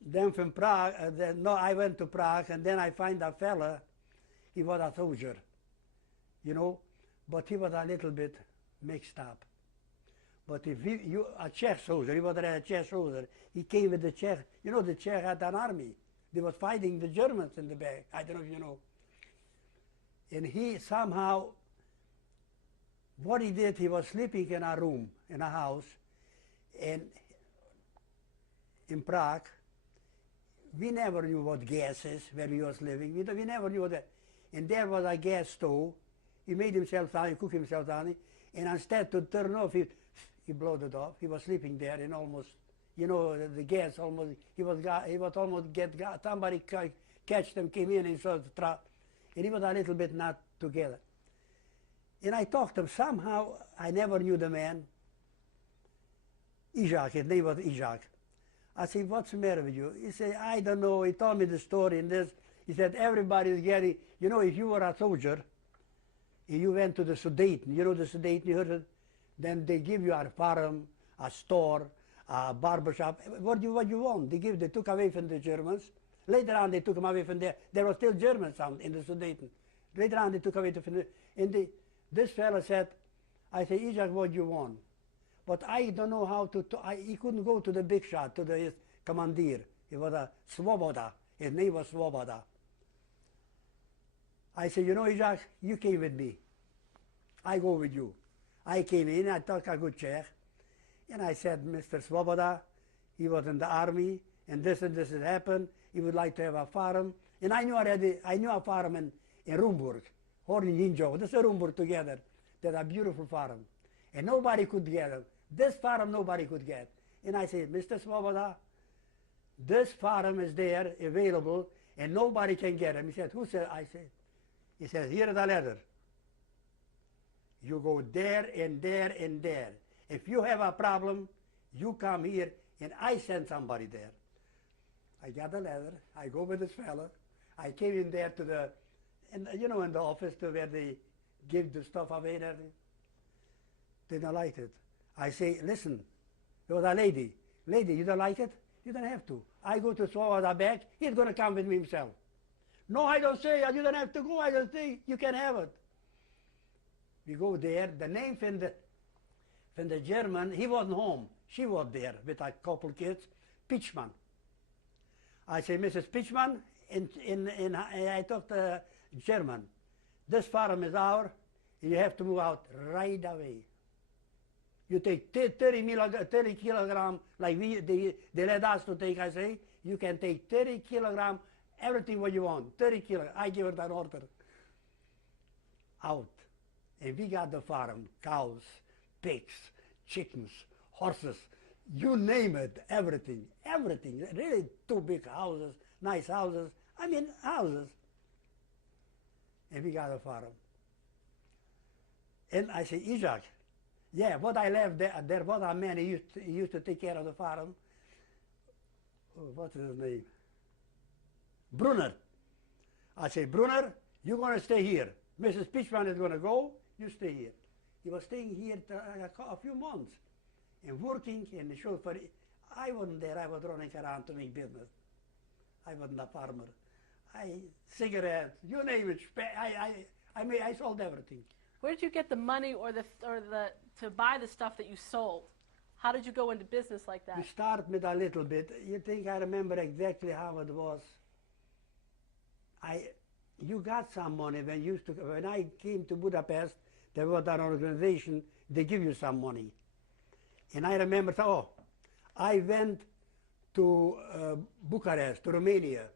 then from Prague, I went to Prague, and then I find a fella. He was a soldier, you know, but he was a little bit mixed up. But if a Czech soldier, he was a Czech soldier, he came with the Czech. You know, the Czech had an army. They was fighting the Germans in the back. I don't know if you know. And he somehow, what he did, he was sleeping in a room, in a house, and in Prague, we never knew what gas is where we was living. We never knew that. And there was a gas stove. He made himself down, he cooked himself down, and instead to turn off, he blew it off. He was sleeping there, and almost, you know, the gas almost, he was almost somebody catched him, came in, and saw the trap, and he was a little bit not together. And I talked to him. Somehow, I never knew the man. Isaac, his name was Isaac. I said, what's the matter with you? He said, I don't know. He told me the story and this. He said, everybody's getting, you know, if you were a soldier, and you went to the Sudeten, you know the Sudeten, you heard it? Then they give you a farm, a store, a barbershop, what you want. They took away from the Germans. Later on, they took them away from there. There were still Germans in the Sudeten. Later on, they took away from the, and this fellow said, I said, Isaac, what do you want? But I don't know how to he couldn't go to the big shot, to his commandeer. He was a Svoboda. His name was Svoboda. I said, you know, Isaac, you came with me. I go with you. I came in, I took a good chair, and I said, Mr. Svoboda, he was in the army, and this has happened. He would like to have a farm. And I knew a farm in Rumburg, Horn-Ninjo. This is Rumburg together. That's a beautiful farm. And nobody could get it. This farm nobody could get. And I said, Mr. Svoboda, this farm is there, available, and nobody can get him. He said, who said? I said, he says, here is a letter. You go there and there and there. If you have a problem, you come here, and I send somebody there. I got the letter. I go with this fellow. I came in there to the, in the office to where they give the stuff away and everything. They don't like it. I say, listen, there was a lady. Lady, you don't like it? You don't have to. I go to Swoboda back. He's going to come with me himself. No, I don't say. You don't have to go. I don't say. You can have it. We go there. The name from the German, he wasn't home. She was there with a couple kids. Pitchman. I say, Mrs. Pitchman, I talked German. This farm is ours. You have to move out right away. You take 30 kilograms, like they let us to take, I say, you can take 30 kilograms, everything what you want, 30 kilograms. I give her that order. Out. And we got the farm, cows, pigs, chickens, horses, you name it, everything, everything. Really two big houses, nice houses, I mean houses. And we got a farm. And I say, Isaac, yeah, what I left there was a man who used to take care of the farm. Oh, what's his name? Brunner. I say, Brunner, you're going to stay here. Mrs. Pitchman is going to go, you stay here. He was staying here a few months and working in the chauffeur. I wasn't there, I was running around to make business. I wasn't a farmer. Cigarettes, you name it, I sold everything. Where did you get the money to buy the stuff that you sold? How did you go into business like that? We start with a little bit. You think I remember exactly how it was? You got some money when I came to Budapest. There was an organization. They give you some money, and I remember. I went to Bucharest, to Romania.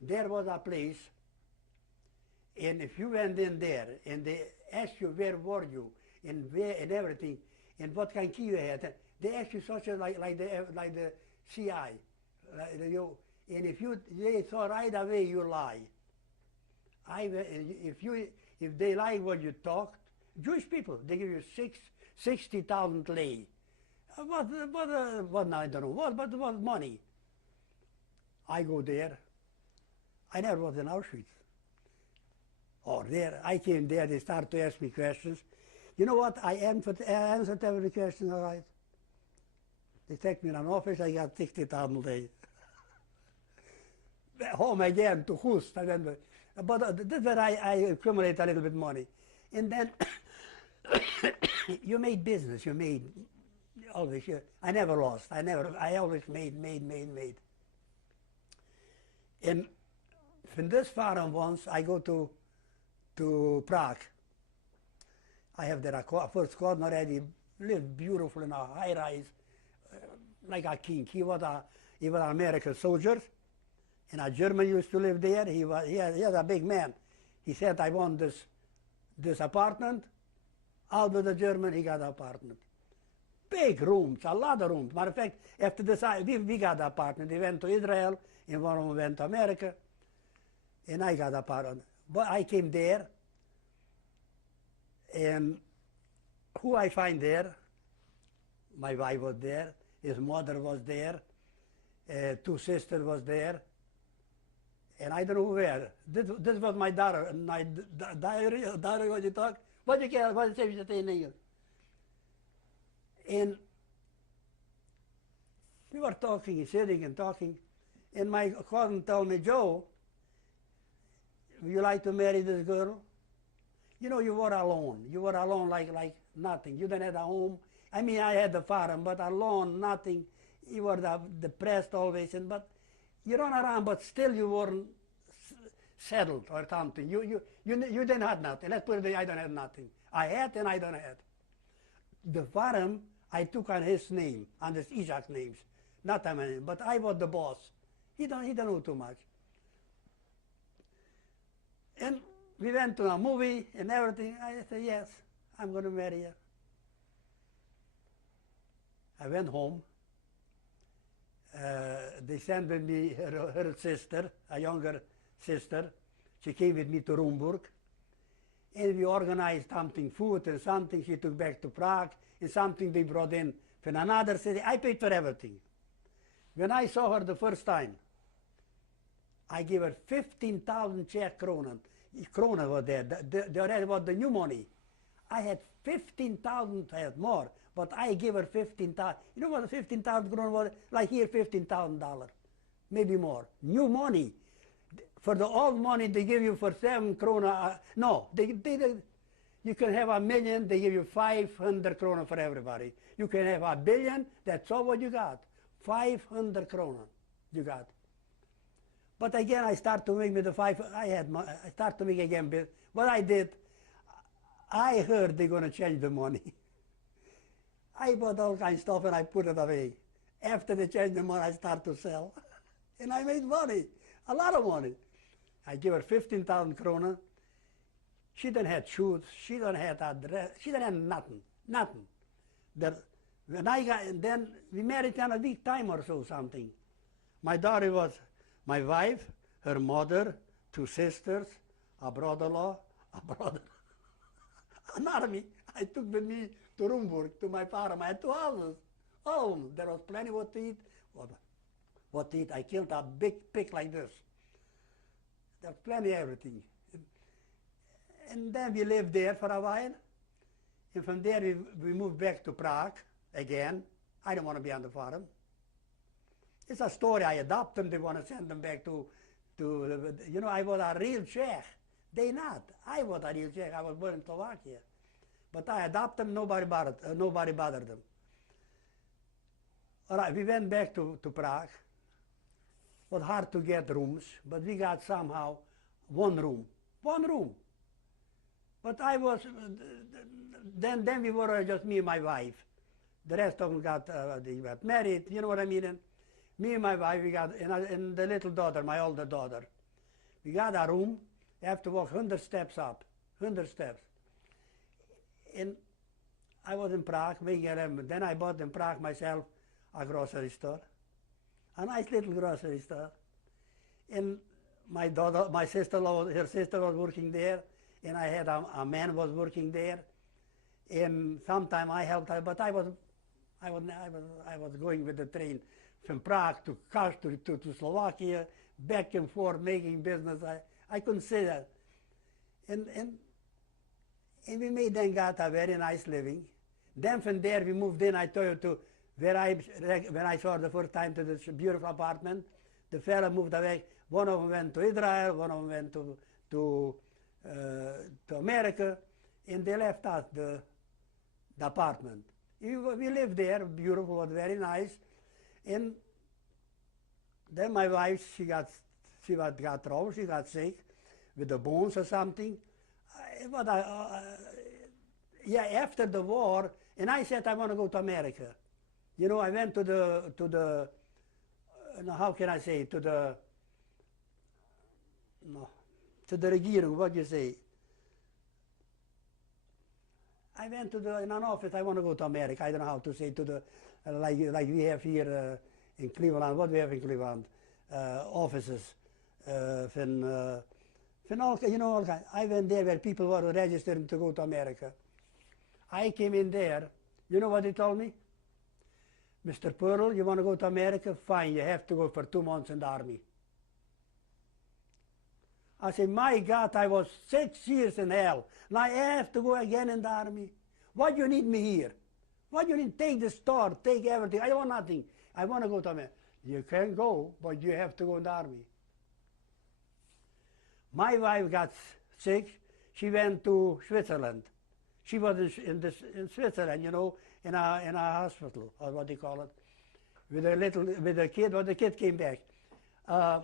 There was a place, and if you went in there and they asked you where were you and where and everything and what kind of key you had, they asked you such a like the CI, and they thought right away you lie. If they like what you talked, Jewish people, they give you 60,000 lei. What I don't know what, but it was money. I go there. I never was in Auschwitz. Or there, I came there, they start to ask me questions. You know what, I answered every question all right. They take me in an office, I got 60,000 lei. Home again to Hust, I remember. But that's where I accumulate a little bit money. And then you made business, you made, always. I never lost, I always made. And from this farm once, I go to Prague. I have there a first cousin already, lived beautiful in a high rise, like a king. He was an American soldier, and a German used to live there. He was a big man. He said, I want this apartment. Out with the German, he got an apartment. Big rooms, a lot of rooms. Matter of fact, after this, we got an apartment. He went to Israel, and one of them went to America, and I got an apartment. But I came there, and who I find there, my wife was there, his mother was there, two sisters was there, and I don't know where. This was my daughter, daughter what you talk? What you care, what you say in English? And we were talking, sitting and talking, and my cousin told me, Joe, would you like to marry this girl? You know, you were alone. You were alone like nothing. You didn't have a home. I mean, I had the farm, but alone, nothing. You were depressed always, but you run around, but still you weren't settled or something. You didn't have nothing. Let's put it this way, I don't have nothing. I had and I don't have. The farm I took on his name, on his Isaac's names, not on my name, but I was the boss. He don't know too much. And we went to a movie and everything. I said, yes, I'm going to marry her. I went home. They sent with me her sister, a younger sister. She came with me to Rumburg. And we organized something, food and something she took back to Prague, and something they brought in from another city. I paid for everything. When I saw her the first time, I gave her 15,000 Czech kronen. Krona was there. The rest was the new money. I had 15,000, I had more, but I gave her 15,000. You know what the 15,000 kroner was? Like here, $15,000, maybe more. New money. For the old money, they give you for 7 krona. No, you can have a million, they give you 500 krona for everybody. You can have a billion, that's all what you got. 500 krona you got. But again, I start to make me the I start to make again. What I did, I heard they're going to change the money. I bought all kinds of stuff and I put it away. After they changed the money, I start to sell. And I made money, a lot of money. I give her 15,000 krona. She didn't have shoes, she didn't have address, she didn't have nothing, nothing. Then we married in a week time or so something. My daughter was my wife, her mother, 2 sisters, a brother-in-law, a brother, an army. I took with me to Rumburg, to my farm. I had 2 houses, all of them. There was plenty what to eat. What to eat? I killed a big pig like this. There was plenty of everything. And then we lived there for a while. And from there we moved back to Prague again. I don't want to be on the farm. It's a story. I adopt them. They want to send them back to you know, I was a real Czech. They not. I was a real Czech. I was born in Slovakia. But I adopt them. Nobody bothered them. All right, we went back to Prague. It was hard to get rooms, but we got somehow 1 room. 1 room. But I was, then we were just me and my wife. The rest of them they got married, you know what I mean? And me and my wife, we got, and the little daughter, my older daughter. We got a room, you have to walk 100 steps up, 100 steps. And I was in Prague, then I bought in Prague myself a grocery store, a nice little grocery store. And my daughter, my sister-in-law, her sister was working there, and I had a man was working there. And sometime I helped her, but I was going with the train from Prague to Slovakia, back and forth, making business. I couldn't say that. And we then got a very nice living. Then from there we moved in, I told you, to where when I saw the first time to this beautiful apartment. The fellow moved away. One of them went to Israel, one of them went to America, and they left us the apartment. We lived there, beautiful, was very nice. And then my wife, she got trouble, she got sick with the bones or something. After the war, and I said I want to go to America. You know, I went to the how can I say, to the regierung, what do you say? I went in an office, I want to go to America. I don't know how to say, to the, like we have here in Cleveland, what we have in Cleveland, offices from From all, you know, all kind. I went there where people were registering to go to America. I came in there. You know what they told me? Mr. Pearl, you want to go to America? Fine, you have to go for 2 months in the army. I said, my God, I was 6 years in hell. Now I have to go again in the army. Why do you need me here? Why do you need take the store, take everything? I want nothing. I want to go to America. You can go, but you have to go in the army. My wife got sick. She went to Switzerland. She was in Switzerland, you know, in a hospital, or what they call it, with a kid. Well, the kid came back. I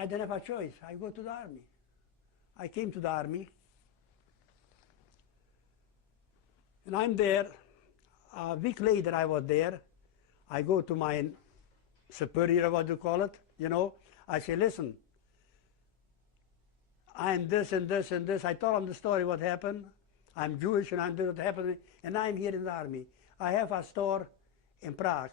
didn't have a choice. I go to the army. I came to the army, and I'm there. A week later, I was there. I go to my superior, what do you call it, you know. I say, listen, I'm this and this and this. I told him the story, what happened. I'm Jewish, and I'm doing what happened, and I'm here in the army. I have a store in Prague.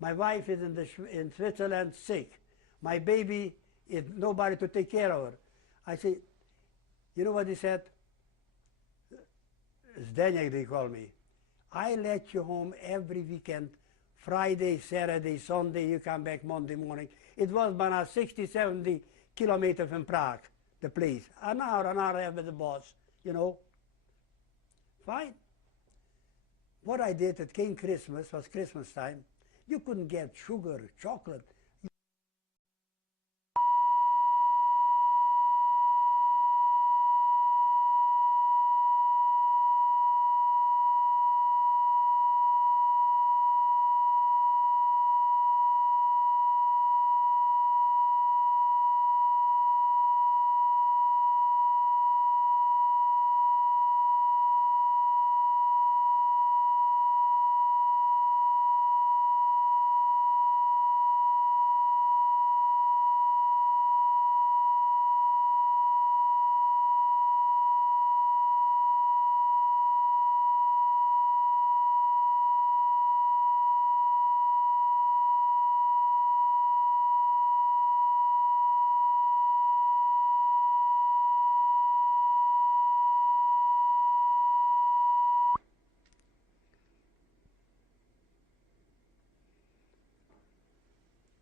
My wife is in Switzerland sick. My baby is nobody to take care of her. I say, you know what he said? Zdeněk, they call me. I let you home every weekend, Friday, Saturday, Sunday, you come back Monday morning. It was about 60, 70 kilometers from Prague, the place. An hour and a half with the boss, you know. Fine. What I did, it came Christmas, was Christmas time. You couldn't get sugar, chocolate.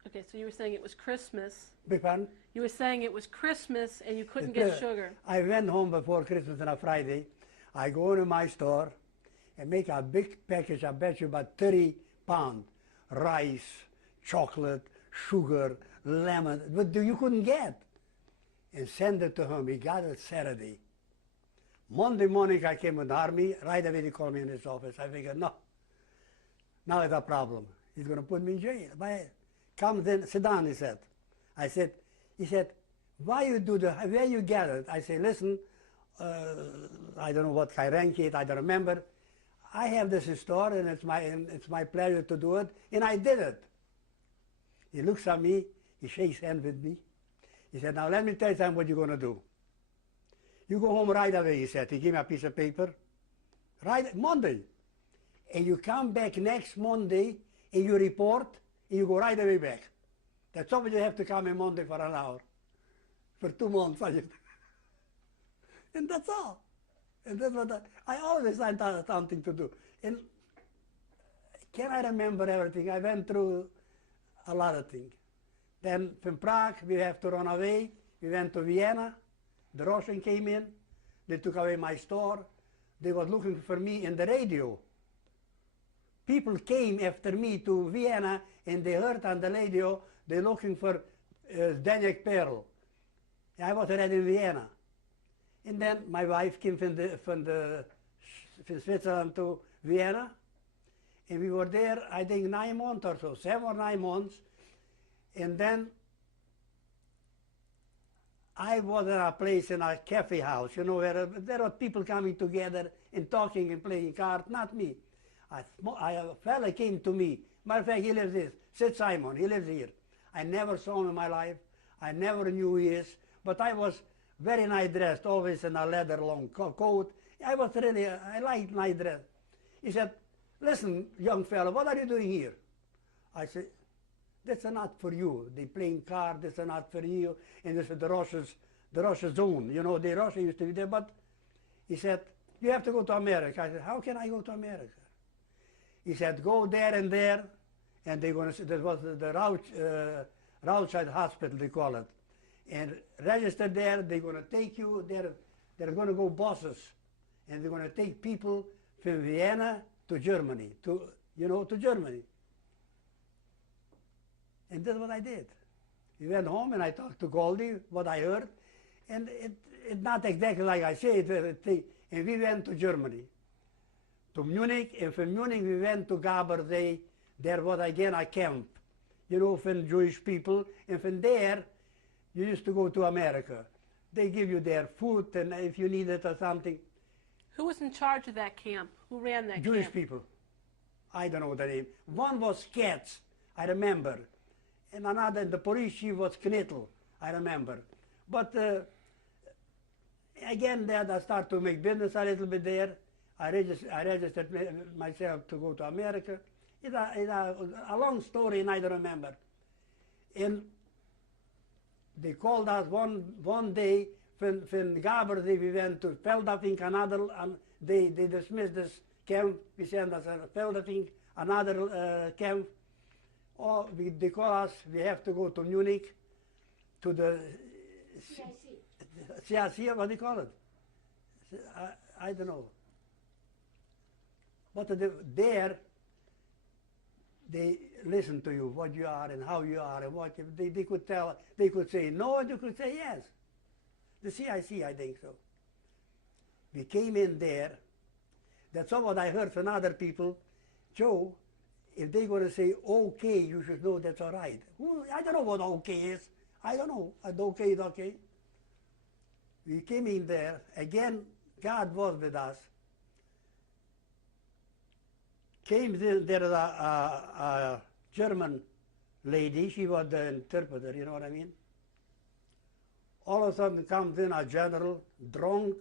Okay, so you were saying it was Christmas. Big pardon? You were saying it was Christmas and you couldn't get sugar. I went home before Christmas on a Friday. I go into my store and make a big package, I bet you about 30 pounds. Rice, chocolate, sugar, lemon, but you couldn't get. And send it to him. He got it Saturday. Monday morning I came with the army. Right away they called me in his office. I figured, no, now it's a problem. He's going to put me in jail. Come then, sit down, he said. He said, why you do the, where you get it? I say, listen, I don't know what I rank it, I don't remember. I have this in store, and it's my pleasure to do it, and I did it. He looks at me, he shakes hands with me. He said, now let me tell you something what you're going to do. You go home right away, he said. He gave me a piece of paper. Right, Monday. And you come back next Monday, and you report, and you go right away back. That's all you have to come on Monday for an hour. For 2 months. And that's all. And that's what I always had something to do. And can I remember everything? I went through a lot of things. Then from Prague, we have to run away. We went to Vienna. The Russians came in. They took away my store. They were looking for me in the radio. People came after me to Vienna, and they heard on the radio, they're looking for Zdeněk Pearl. I was already in Vienna. And then my wife came from Switzerland to Vienna, and we were there, I think, 9 months or so, 7 or 9 months. And then I was in a place, in a cafe house, you know, where there were people coming together and talking and playing cards, not me. A fella came to me. Matter of fact, he lives here. Sid Simon, he lives here. I never saw him in my life. I never knew who he is. But I was very nice dressed, always in a leather long coat. I was really, I liked nice dress. He said, listen, young fella, what are you doing here? I said, That's not for you. They playing cards, that's not for you. And this is the Russian zone. You know, the Russia used to be there, but he said, you have to go to America. I said, how can I go to America? He said, go there, and they're going to, that was the Rothschild Hospital, they call it. And register there, they're going to take you there. They're going to go buses, and they're going to take people from Vienna to Germany, to Germany. And that's what I did. We went home, and I talked to Goldie, what I heard, and it's not exactly like I say it. And we went to Germany, to Munich, and from Munich we went to Gabardey. There was again a camp, for Jewish people, and from there you used to go to America. They give you their food, and if you need it or something. Who was in charge of that camp? Who ran that camp? Jewish people. I don't know the name. One was Katz, I remember. And another, the police chief was Knittel, I remember. But again, then I started to make business a little bit there. I registered myself to go to America. It's a long story, and I don't remember. And they called us one day from Gabardey. We went to Veldafing, Canada, and they dismissed this camp. We sent us to Veldafing, another camp. Or they call us, we have to go to Munich, to the CIC, what do you call it? I don't know. But there, they listen to you, what you are and how you are, and what they could tell. They could say no, and you could say yes. The CIC, I think so. We came in there. That's all what I heard from other people. Joe, if they're going to say okay, you should know that's all right. I don't know what okay is. I don't know. Okay is okay. We came in there. Again, God was with us. Came there a German lady. She was the interpreter, you know what I mean? All of a sudden comes in a general, drunk,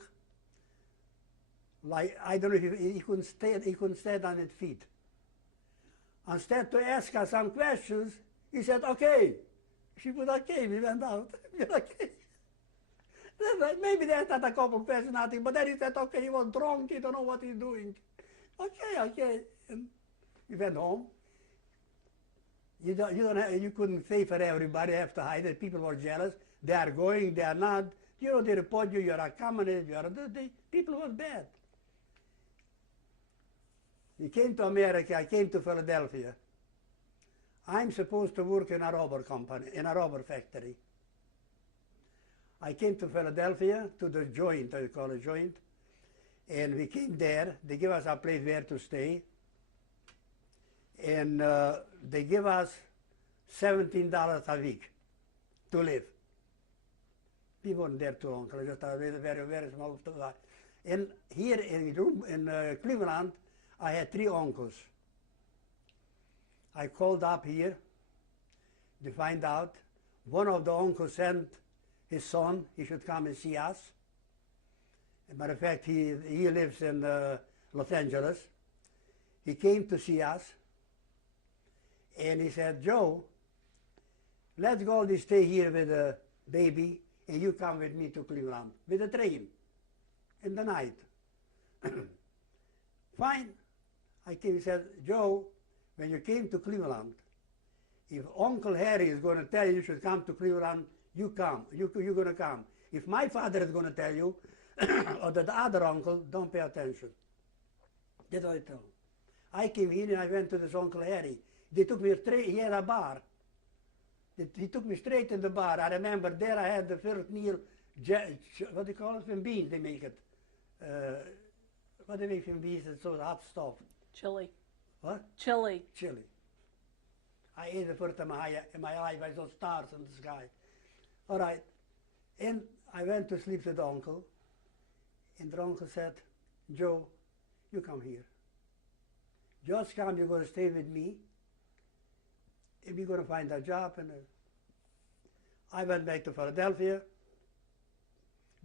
like, I don't know if he couldn't stand on his feet. Instead to ask her some questions, he said, okay. She was okay, we went out. We were okay. Maybe they asked a couple questions, nothing, but then he said, okay, he was drunk, he don't know what he's doing. Okay. And we went home. You couldn't say for everybody, have to hide it. People were jealous. They are going, they are not. They report you, you're a communist, people was bad. We came to America, I came to Philadelphia. I'm supposed to work in a rubber company, in a rubber factory. I came to Philadelphia, to the joint, I call it joint, and we came there. They give us a place where to stay, and they give us $17 a week to live. We weren't there too long, just a very, very, very small. And here in Cleveland, I had 3 uncles. I called up here to find out. One of the uncles sent his son, he should come and see us. As a matter of fact, he lives in Los Angeles. He came to see us, and he said, Joe, let's go and stay here with the baby, and you come with me to Cleveland, with the train, in the night. Fine. I came, he said, Joe, when you came to Cleveland, if Uncle Harry is going to tell you should come to Cleveland, you come. You're going to come. If my father is going to tell you, or the other uncle, don't pay attention. That's what I told him. I came in and I went to this Uncle Harry. They took me straight, he had a bar. He took me straight in the bar. I remember there I had the first meal, what do you call it, from beans they make it. What do they make from beans? It's so hot stuff. Chili. What? Chili. Chili. I ate the first time in my life. I saw stars in the sky. All right. And I went to sleep with the uncle. And the uncle said, Joe, you come here. Just come, you're going to stay with me. And we're going to find a job. And I went back to Philadelphia.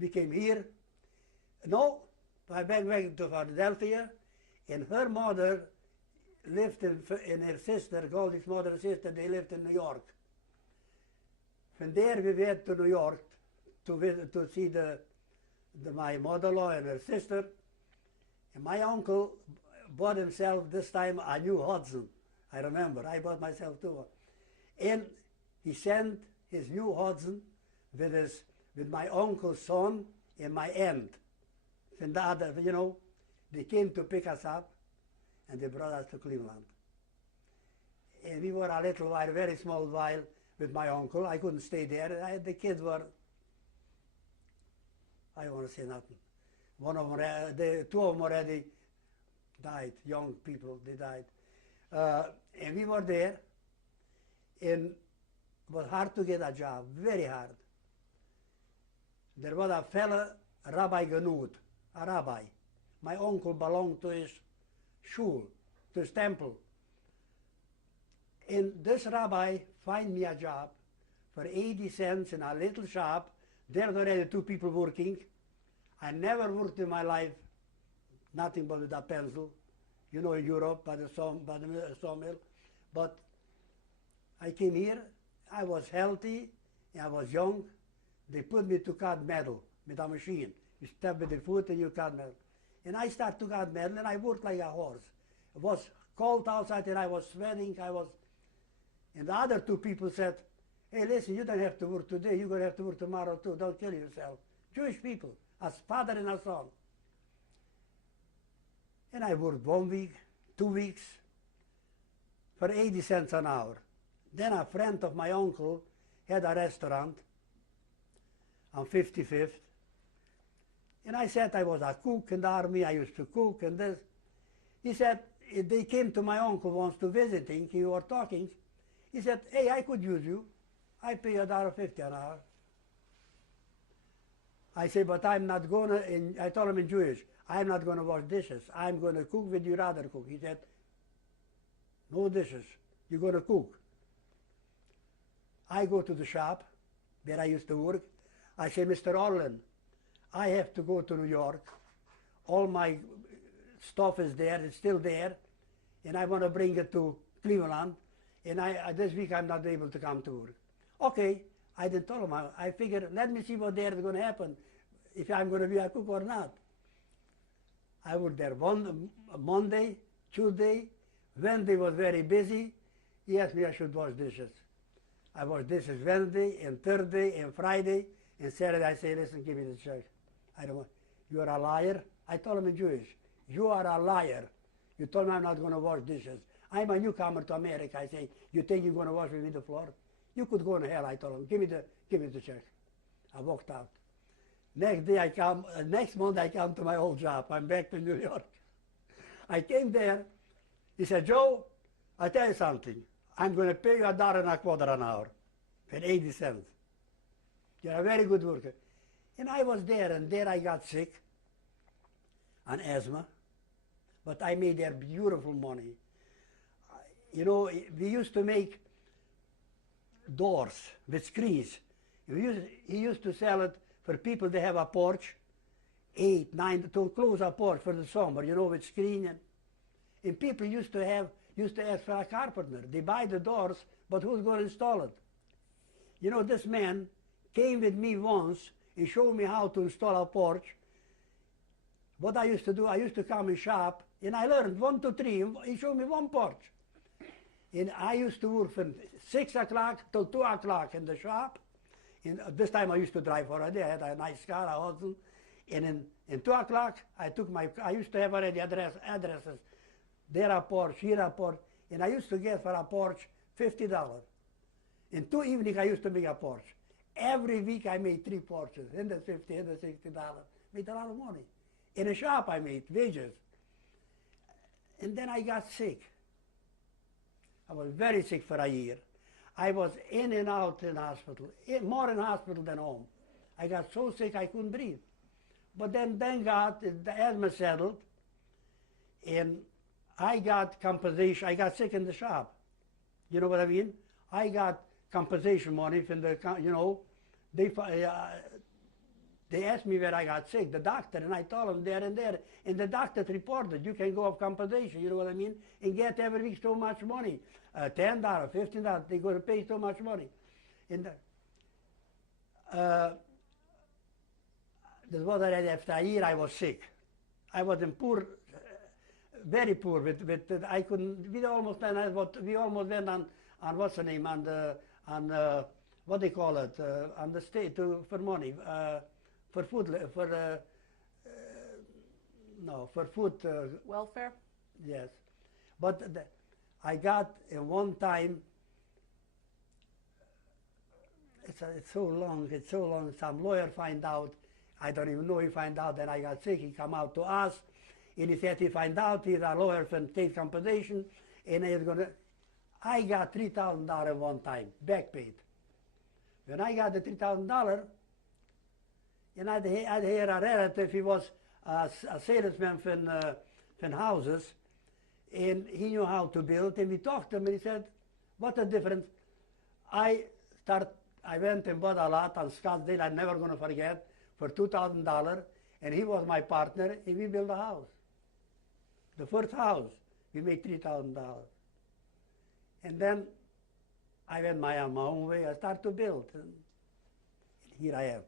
We came here. No, I went back to Philadelphia. And her mother lived in her sister, Goldie's mother and sister, they lived in New York. From there we went to New York to visit, to see my mother-in-law and her sister. And my uncle bought himself this time a new Hudson. I remember, I bought myself too. And he sent his new Hudson with my uncle's son and my aunt. And the other, you know, they came to pick us up and they brought us to Cleveland. And we were a little while, very small while, with my uncle. I couldn't stay there. The kids were, I don't want to say nothing. One of them, two of them already died, young people, they died. And we were there, and it was hard to get a job, very hard. There was a fellow, Rabbi Ganud, a rabbi. My uncle belonged to his shul, to his temple. And this rabbi find me a job for 80 cents in a little shop. There's already two people working. I never worked in my life, nothing but with a pencil. You know, in Europe, by the sawmill. But I came here, I was healthy, I was young. They put me to cut metal with a machine. You step with the foot and you cut metal. And I started to cut metal and I worked like a horse. It was cold outside and I was sweating, and the other two people said, hey, listen, you don't have to work today, you're going to have to work tomorrow too, don't kill yourself. Jewish people, as father and a son. And I worked 1 week, 2 weeks, for 80 cents an hour. Then a friend of my uncle had a restaurant on 55th. And I said I was a cook in the army, I used to cook and this. He said, they came to my uncle once to visiting, we were talking. He said, hey, I could use you. I pay $1.50 an hour. I said, but I'm not going to, I told him in Jewish, I'm not going to wash dishes. I'm going to cook with you rather cook. He said, no dishes, you're going to cook. I go to the shop where I used to work. I say, Mr. Orlin, I have to go to New York. All my stuff is there, it's still there, and I want to bring it to Cleveland, and this week I'm not able to come to work. Okay, I didn't tell him. I figured, let me see what there is going to happen, if I'm going to be a cook or not. I worked there Monday, Tuesday, Wednesday was very busy. He asked me I should wash dishes. I washed dishes Wednesday and Thursday and Friday, and Saturday I say, listen, give me the check. I don't want, you are a liar. I told him in Jewish, you are a liar. You told me I'm not going to wash dishes. I'm a newcomer to America. I say, you think you're going to wash with me the floor? You could go to hell, I told him. Give me the check. I walked out. Next month I come to my old job. I'm back to New York. I came there. He said, Joe, I tell you something. I'm going to pay you $1.25 an hour for 80 cents. You're a very good worker. And I was there, and there I got sick on asthma. But I made there beautiful money. You know, we used to make doors with screens. He used to sell it for people that have a porch, 8, 9, to close a porch for the summer, you know, with screen. And people used to ask for a carpenter. They buy the doors, but who's going to install it? You know, this man came with me once and showed me how to install a porch. What I used to do, I used to come and shop, and I learned 1, 2, 3. He showed me one porch. And I used to work from 6 o'clock till 2 o'clock in the shop. And this time I used to drive already. I had a nice car, a Hudson. And in 2 o'clock, I used to have already addresses. There a porch, here a porch. And I used to get for a porch $50. In 2 evenings, I used to make a porch. Every week I made 3 porches, $150, $160. Made a lot of money. In a shop I made wages. And then I got sick. I was very sick for a year. I was in and out in hospital, more in hospital than home. I got so sick I couldn't breathe. But then, thank God, the asthma settled, and I got compensation. I got sick in the shop. You know what I mean? I got compensation money from the, you know, They asked me where I got sick, the doctor, and I told them there and there. And the doctor reported, you can go off compensation, you know what I mean, and get every week so much money. $10, $15, they're going to pay so much money. And this was already after a year I was sick. I was in poor, very poor. I couldn't. We almost went on what's the name what they call it on the state for money for food for food Welfare? yes, but I got in one time. It's so long. It's so long. Some lawyer find out. I don't even know he find out that I got sick. He come out to us, and he said he find out he's a lawyer from state compensation, and he's gonna. I got $3,000 one time, back paid. When I got the $3,000, and I'd hear a relative, he was a salesman from houses, and he knew how to build, and we talked to him, and he said, what a difference. I went and bought a lot on Scottsdale, I'm never going to forget, for $2,000, and he was my partner, and we built a house. The first house, we made $3,000. And then I went my own way, I started to build, and here I am.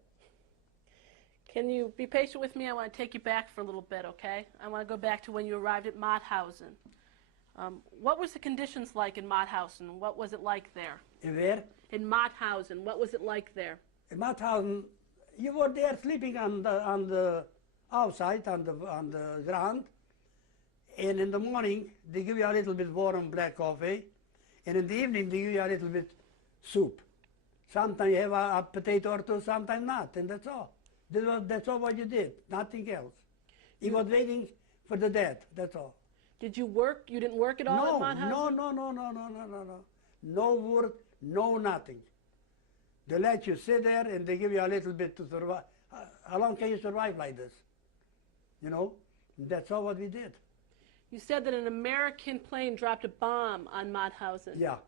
Can you be patient with me? I want to take you back for a little bit, okay? I want to go back to when you arrived at Mauthausen. What was the conditions like in Mauthausen? What was it like there? And where? In Mauthausen, what was it like there? In Mauthausen, you were there sleeping on the outside, on the ground, and in the morning, they give you a little bit warm black coffee, and in the evening, they give you a little bit soup. Sometimes you have a potato or two, sometimes not, and that's all. That's all what you did, nothing else. He was waiting for the death, that's all. Did you work? You didn't work at all at Mauthausen? No. No work, no nothing. They let you sit there and they give you a little bit to survive. How long can you survive like this? You know, that's all what we did. You said that an American plane dropped a bomb on Mauthausen. Yeah.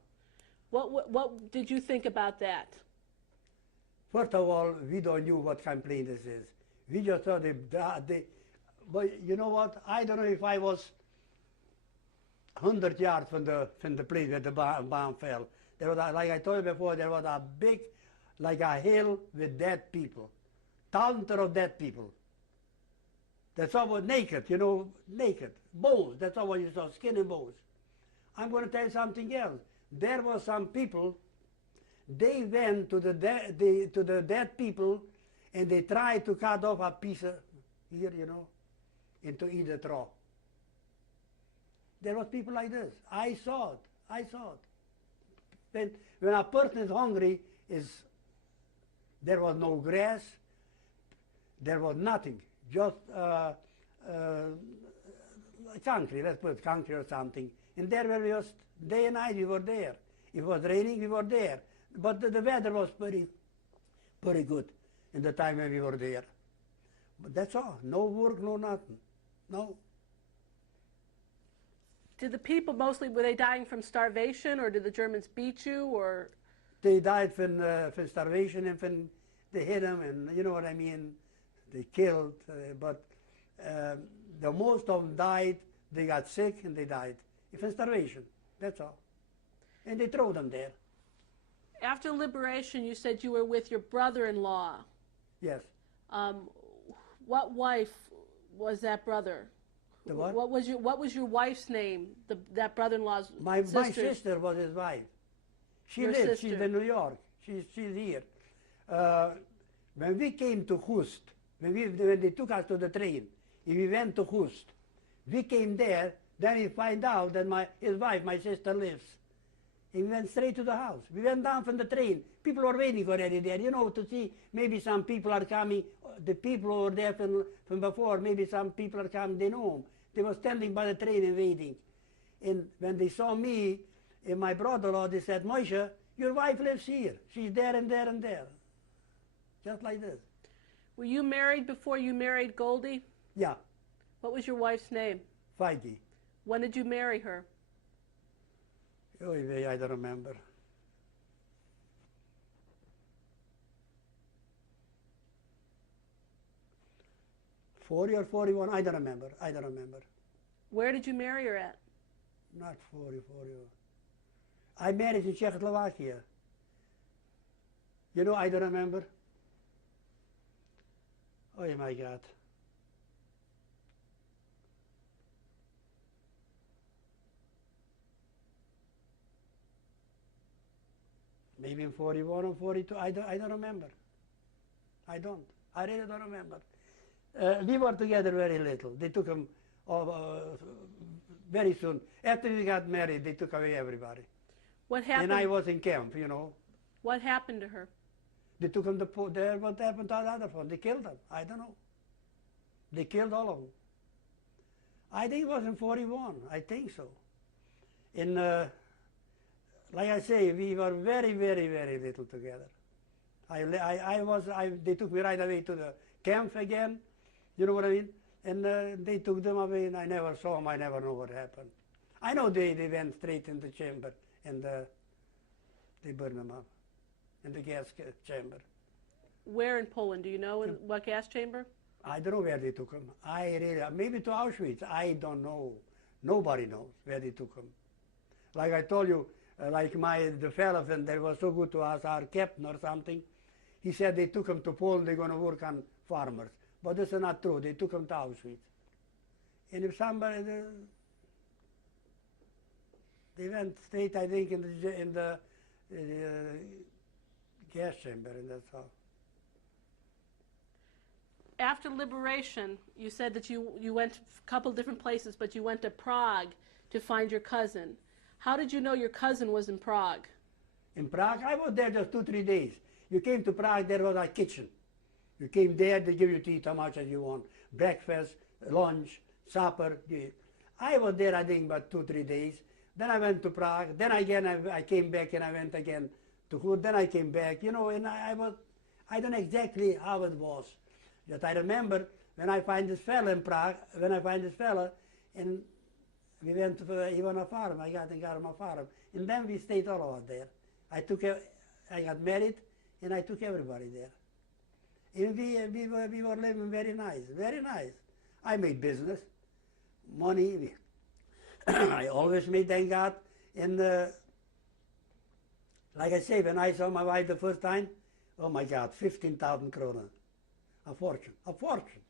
What did you think about that? First of all, we don't know what kind of plane this is. We just thought but you know what? I don't know if I was 100 yards from the place where the bomb fell. There was, like I told you before, there was a big, like a hill with dead people. Thousands of dead people. That's all was naked, you know, naked. Bones, that's all what you saw, skin and bones. I'm going to tell you something else. There were some people, they went to the dead people and they tried to cut off a piece of here, you know, and to eat it raw. There was people like this. I saw it. When a person is hungry, there was no grass, there was nothing, just concrete, let's put concrete or something. And there we just, day and night we were there. If it was raining, we were there. But the weather was pretty good in the time when we were there. But that's all. No work, no nothing. No. Did the people mostly, were they dying from starvation, or did the Germans beat you, or? They died from starvation and from they hit them, and you know what I mean. They killed, but the most of them died. They got sick and they died from starvation. That's all. And they throw them there. After liberation, you said you were with your brother-in-law. Yes. What wife was that brother? The what? What was your wife's name? That brother-in-law's my sister was his wife. She Your lives. sister. She's in New York. She's here. When we came to Hust, when they took us to the train, and we went to Hust, we came there. Then we find out that his wife, my sister, lives. And we went straight to the house. We went down from the train. People were waiting already there, you know, to see maybe some people are coming. The people who were there from before, maybe some people are coming, they know them. They were standing by the train and waiting. And when they saw me and my brother-in-law, they said, Moshe, your wife lives here. She's there and there and there. Just like this. Were you married before you married Goldie? Yeah, What was your wife's name? Feige. When did you marry her? Oh, I don't remember. 40 or 41, I don't remember. I don't remember. Where did you marry her at? Not 40, 40. I married in Czechoslovakia. You know, I don't remember. Oh my God. Maybe in 41 or 42, I don't remember. I don't. I really don't remember. We were together very little. They took him very soon. After we got married, they took away everybody. What happened? And I was in camp, you know. What happened to her? They took him to there. What happened to the other one? They killed them. I don't know. They killed all of them. I think it was in 41. I think so. In like I say, we were very, very, very little together. They took me right away to the camp again, you know what I mean? And they took them away, and I never saw them. I never know what happened. I know they went straight in the chamber, and they burned them up in the gas chamber. Where in Poland? Do you know in what gas chamber? I don't know where they took them. I really, maybe to Auschwitz. I don't know. Nobody knows where they took them. Like I told you, like the fellow that was so good to us, our captain or something, he said they took him to Poland, they're going to work on farmers. But this is not true. They took him to Auschwitz. And if somebody, they went straight, I think, in the gas chamber, and that's all. After liberation, you said that you went a couple different places, but you went to Prague to find your cousin. How did you know your cousin was in Prague? In Prague, I was there just 2-3 days. You came to Prague, there was a kitchen. You came there, they give you to eat how much as you want. Breakfast, lunch, supper. I was there, I think, about 2-3 days. Then I went to Prague. Then again, I came back and I went again to Hood. Then I came back, you know, and I don't know exactly how it was. But I remember when I find this fella in Prague, and we went to even a farm. I got him a farm. And then we stayed all over there. I got married, and I took everybody there. And we were living very nice, very nice. I made business, money. I always made, thank God. And like I say, when I saw my wife the first time, oh my God, 15,000 kroner. A fortune, a fortune.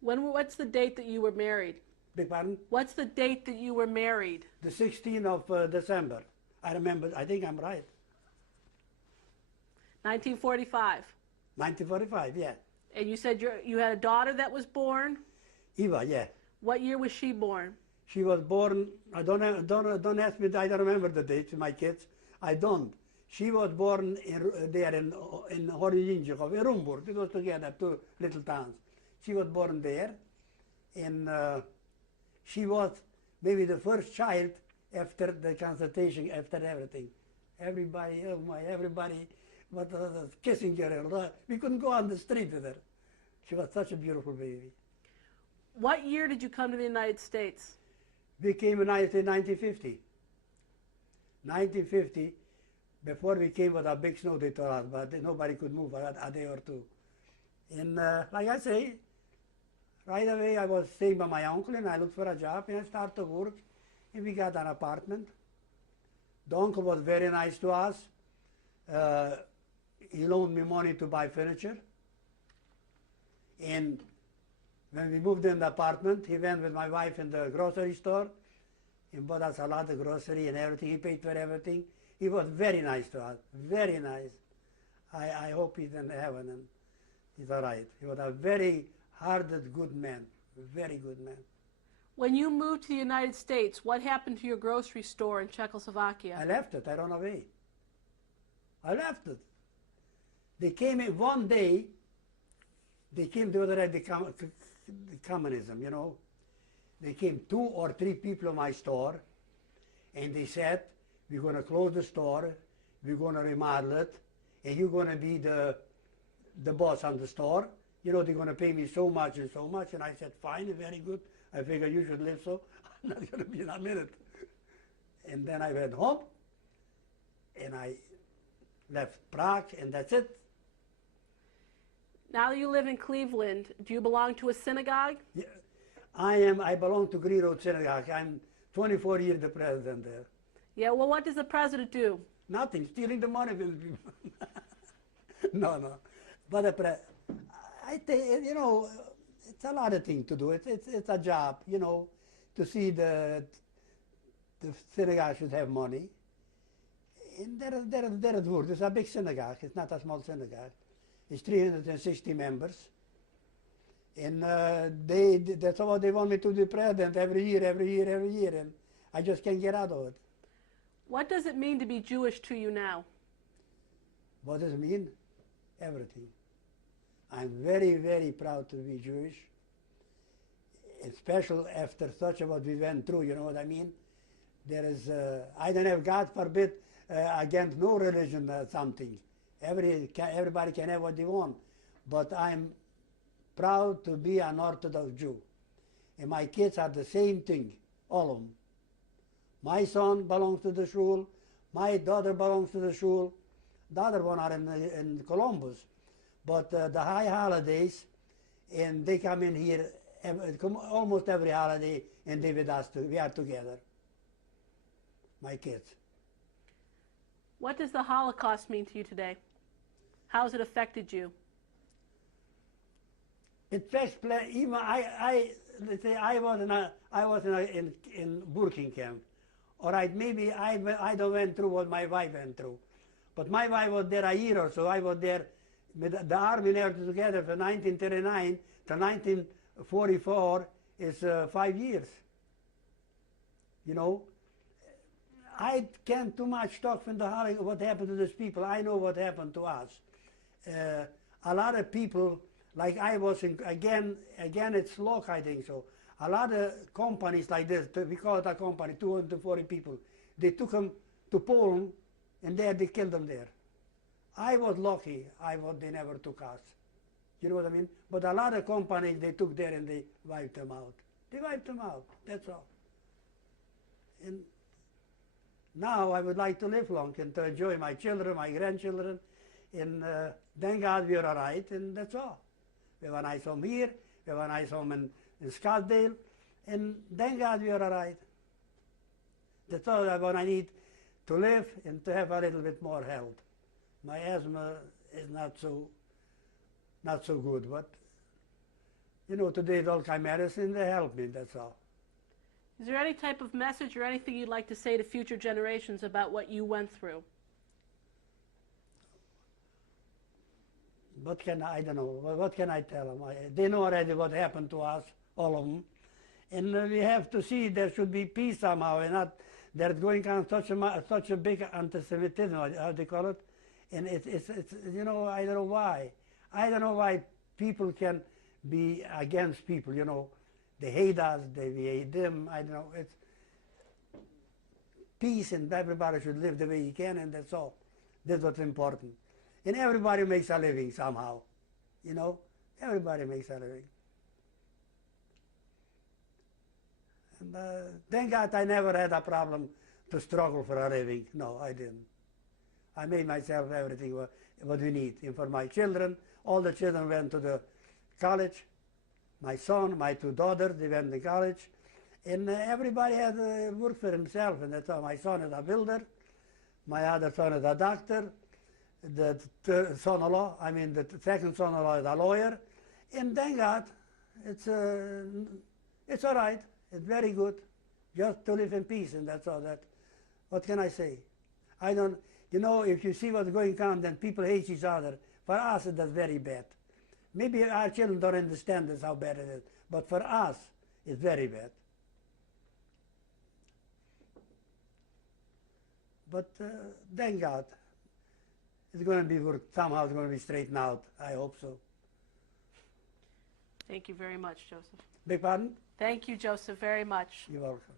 What's the date that you were married? Beg pardon? What's the date that you were married? The 16th of December. I remember, I think I'm right. 1945. 1945, yeah. And you said you had a daughter that was born? Eva, yeah. What year was she born? She was born, don't ask me, I don't remember the dates, my kids. I don't. She was born there in Horijinjikov, in Rumburg. It was together, two little towns. She was born there, and she was maybe the first child after the consultation, after everything. Everybody, oh my, everybody was kissing her. We couldn't go on the street with her. She was such a beautiful baby. What year did you come to the United States? We came in 1950. 1950. Before we came with a big snow, they told us, but nobody could move a day or two. And like I say, right away I was staying by my uncle, and I looked for a job, and I started to work, and we got an apartment. The uncle was very nice to us. He loaned me money to buy furniture. And when we moved in the apartment, he went with my wife in the grocery store and bought us a lot of grocery and everything. He paid for everything. He was very nice to us, very nice. I hope he's in heaven and he's all right. He was a very hearted, good man, very good man. When you moved to the United States, what happened to your grocery store in Czechoslovakia? I left it. I ran away. I left it. They came in one day. They came to the communism, you know. They came 2 or 3 people in my store, and they said, we're going to close the store, we're going to remodel it, and you're going to be the boss on the store. You know, they're going to pay me so much and so much. And I said, fine, very good. I figure you should live so. I'm not going to be in a minute. And then I went home, and I left Prague, and that's it. Now that you live in Cleveland, do you belong to a synagogue? Yeah, I belong to Green Road Synagogue. I'm 24 years the president there. Yeah, well, what does the president do? Nothing, stealing the money from the people. No, no. But I think, you know, it's a lot of things to do. It's a job, you know, to see the synagogue should have money. And there is work. It's a big synagogue. It's not a small synagogue. It's 360 members. And that's what they want me to be president every year. And I just can't get out of it. What does it mean to be Jewish to you now? What does it mean? Everything. I'm very, very proud to be Jewish, especially after such what we went through, you know what I mean? There is, I don't have, God forbid, against no religion something. Everybody can have what they want. But I'm proud to be an Orthodox Jew. And my kids are the same thing, all of them. My son belongs to the shul. My daughter belongs to the shul. The other one are in Columbus. But the high holidays, and they come in here almost every holiday, and they with us, we are together, my kids. What does the Holocaust mean to you today? How has it affected you? It affects even let's say I was in working camp. All right, maybe I don't went through what my wife went through, but my wife was there a year or so. I was there with the army and everything together from 1939 to 1944 is 5 years. You know, I can't too much talk from the Holocaust what happened to these people. I know what happened to us. A lot of people, like I was in, again it's Locke, I think so. A lot of companies like this, we call it a company, 240 people, they took them to Poland, and there they killed them there. I was lucky, they never took us. You know what I mean? But a lot of companies, they took there and they wiped them out. They wiped them out, that's all. And now I would like to live long and to enjoy my children, my grandchildren, and thank God we are all right, and that's all. We have a nice home here, we have a nice home in Scottsdale, and thank God we are all right. That's all what I need to live and to have a little bit more health. My asthma is not so good, but you know, today's all kind of medicine, they help me, that's all. Is there any type of message or anything you'd like to say to future generations about what you went through? I don't know, what can I tell them? They know already what happened to us, all of them. And we have to see there should be peace somehow, and not there's going on such a big anti-Semitism, how they call it. And it's you know, I don't know why. I don't know why people can be against people, you know. They hate us, we hate them, I don't know. It's peace, and everybody should live the way he can, and that's all. That's what's important. And everybody makes a living somehow, you know. Everybody makes a living. And thank God I never had a problem to struggle for a living. No, I didn't. I made myself everything what we need. And for my children, all the children went to the college. My son, my two daughters, they went to college. And everybody had work for himself. And that's all. My son is a builder. My other son is a doctor. The son-in-law, I mean the second son-in-law is a lawyer. And thank God, it's all right. It's very good. Just to live in peace, and that's all that. What can I say? I don't, you know, if you see what's going on, then people hate each other. For us, that's very bad. Maybe our children don't understand this, how bad it is. But for us, it's very bad. But thank God. It's going to be worked, somehow it's going to be straightened out. I hope so. Thank you very much, Joseph. Beg pardon? Thank you, Joseph, very much. You're welcome.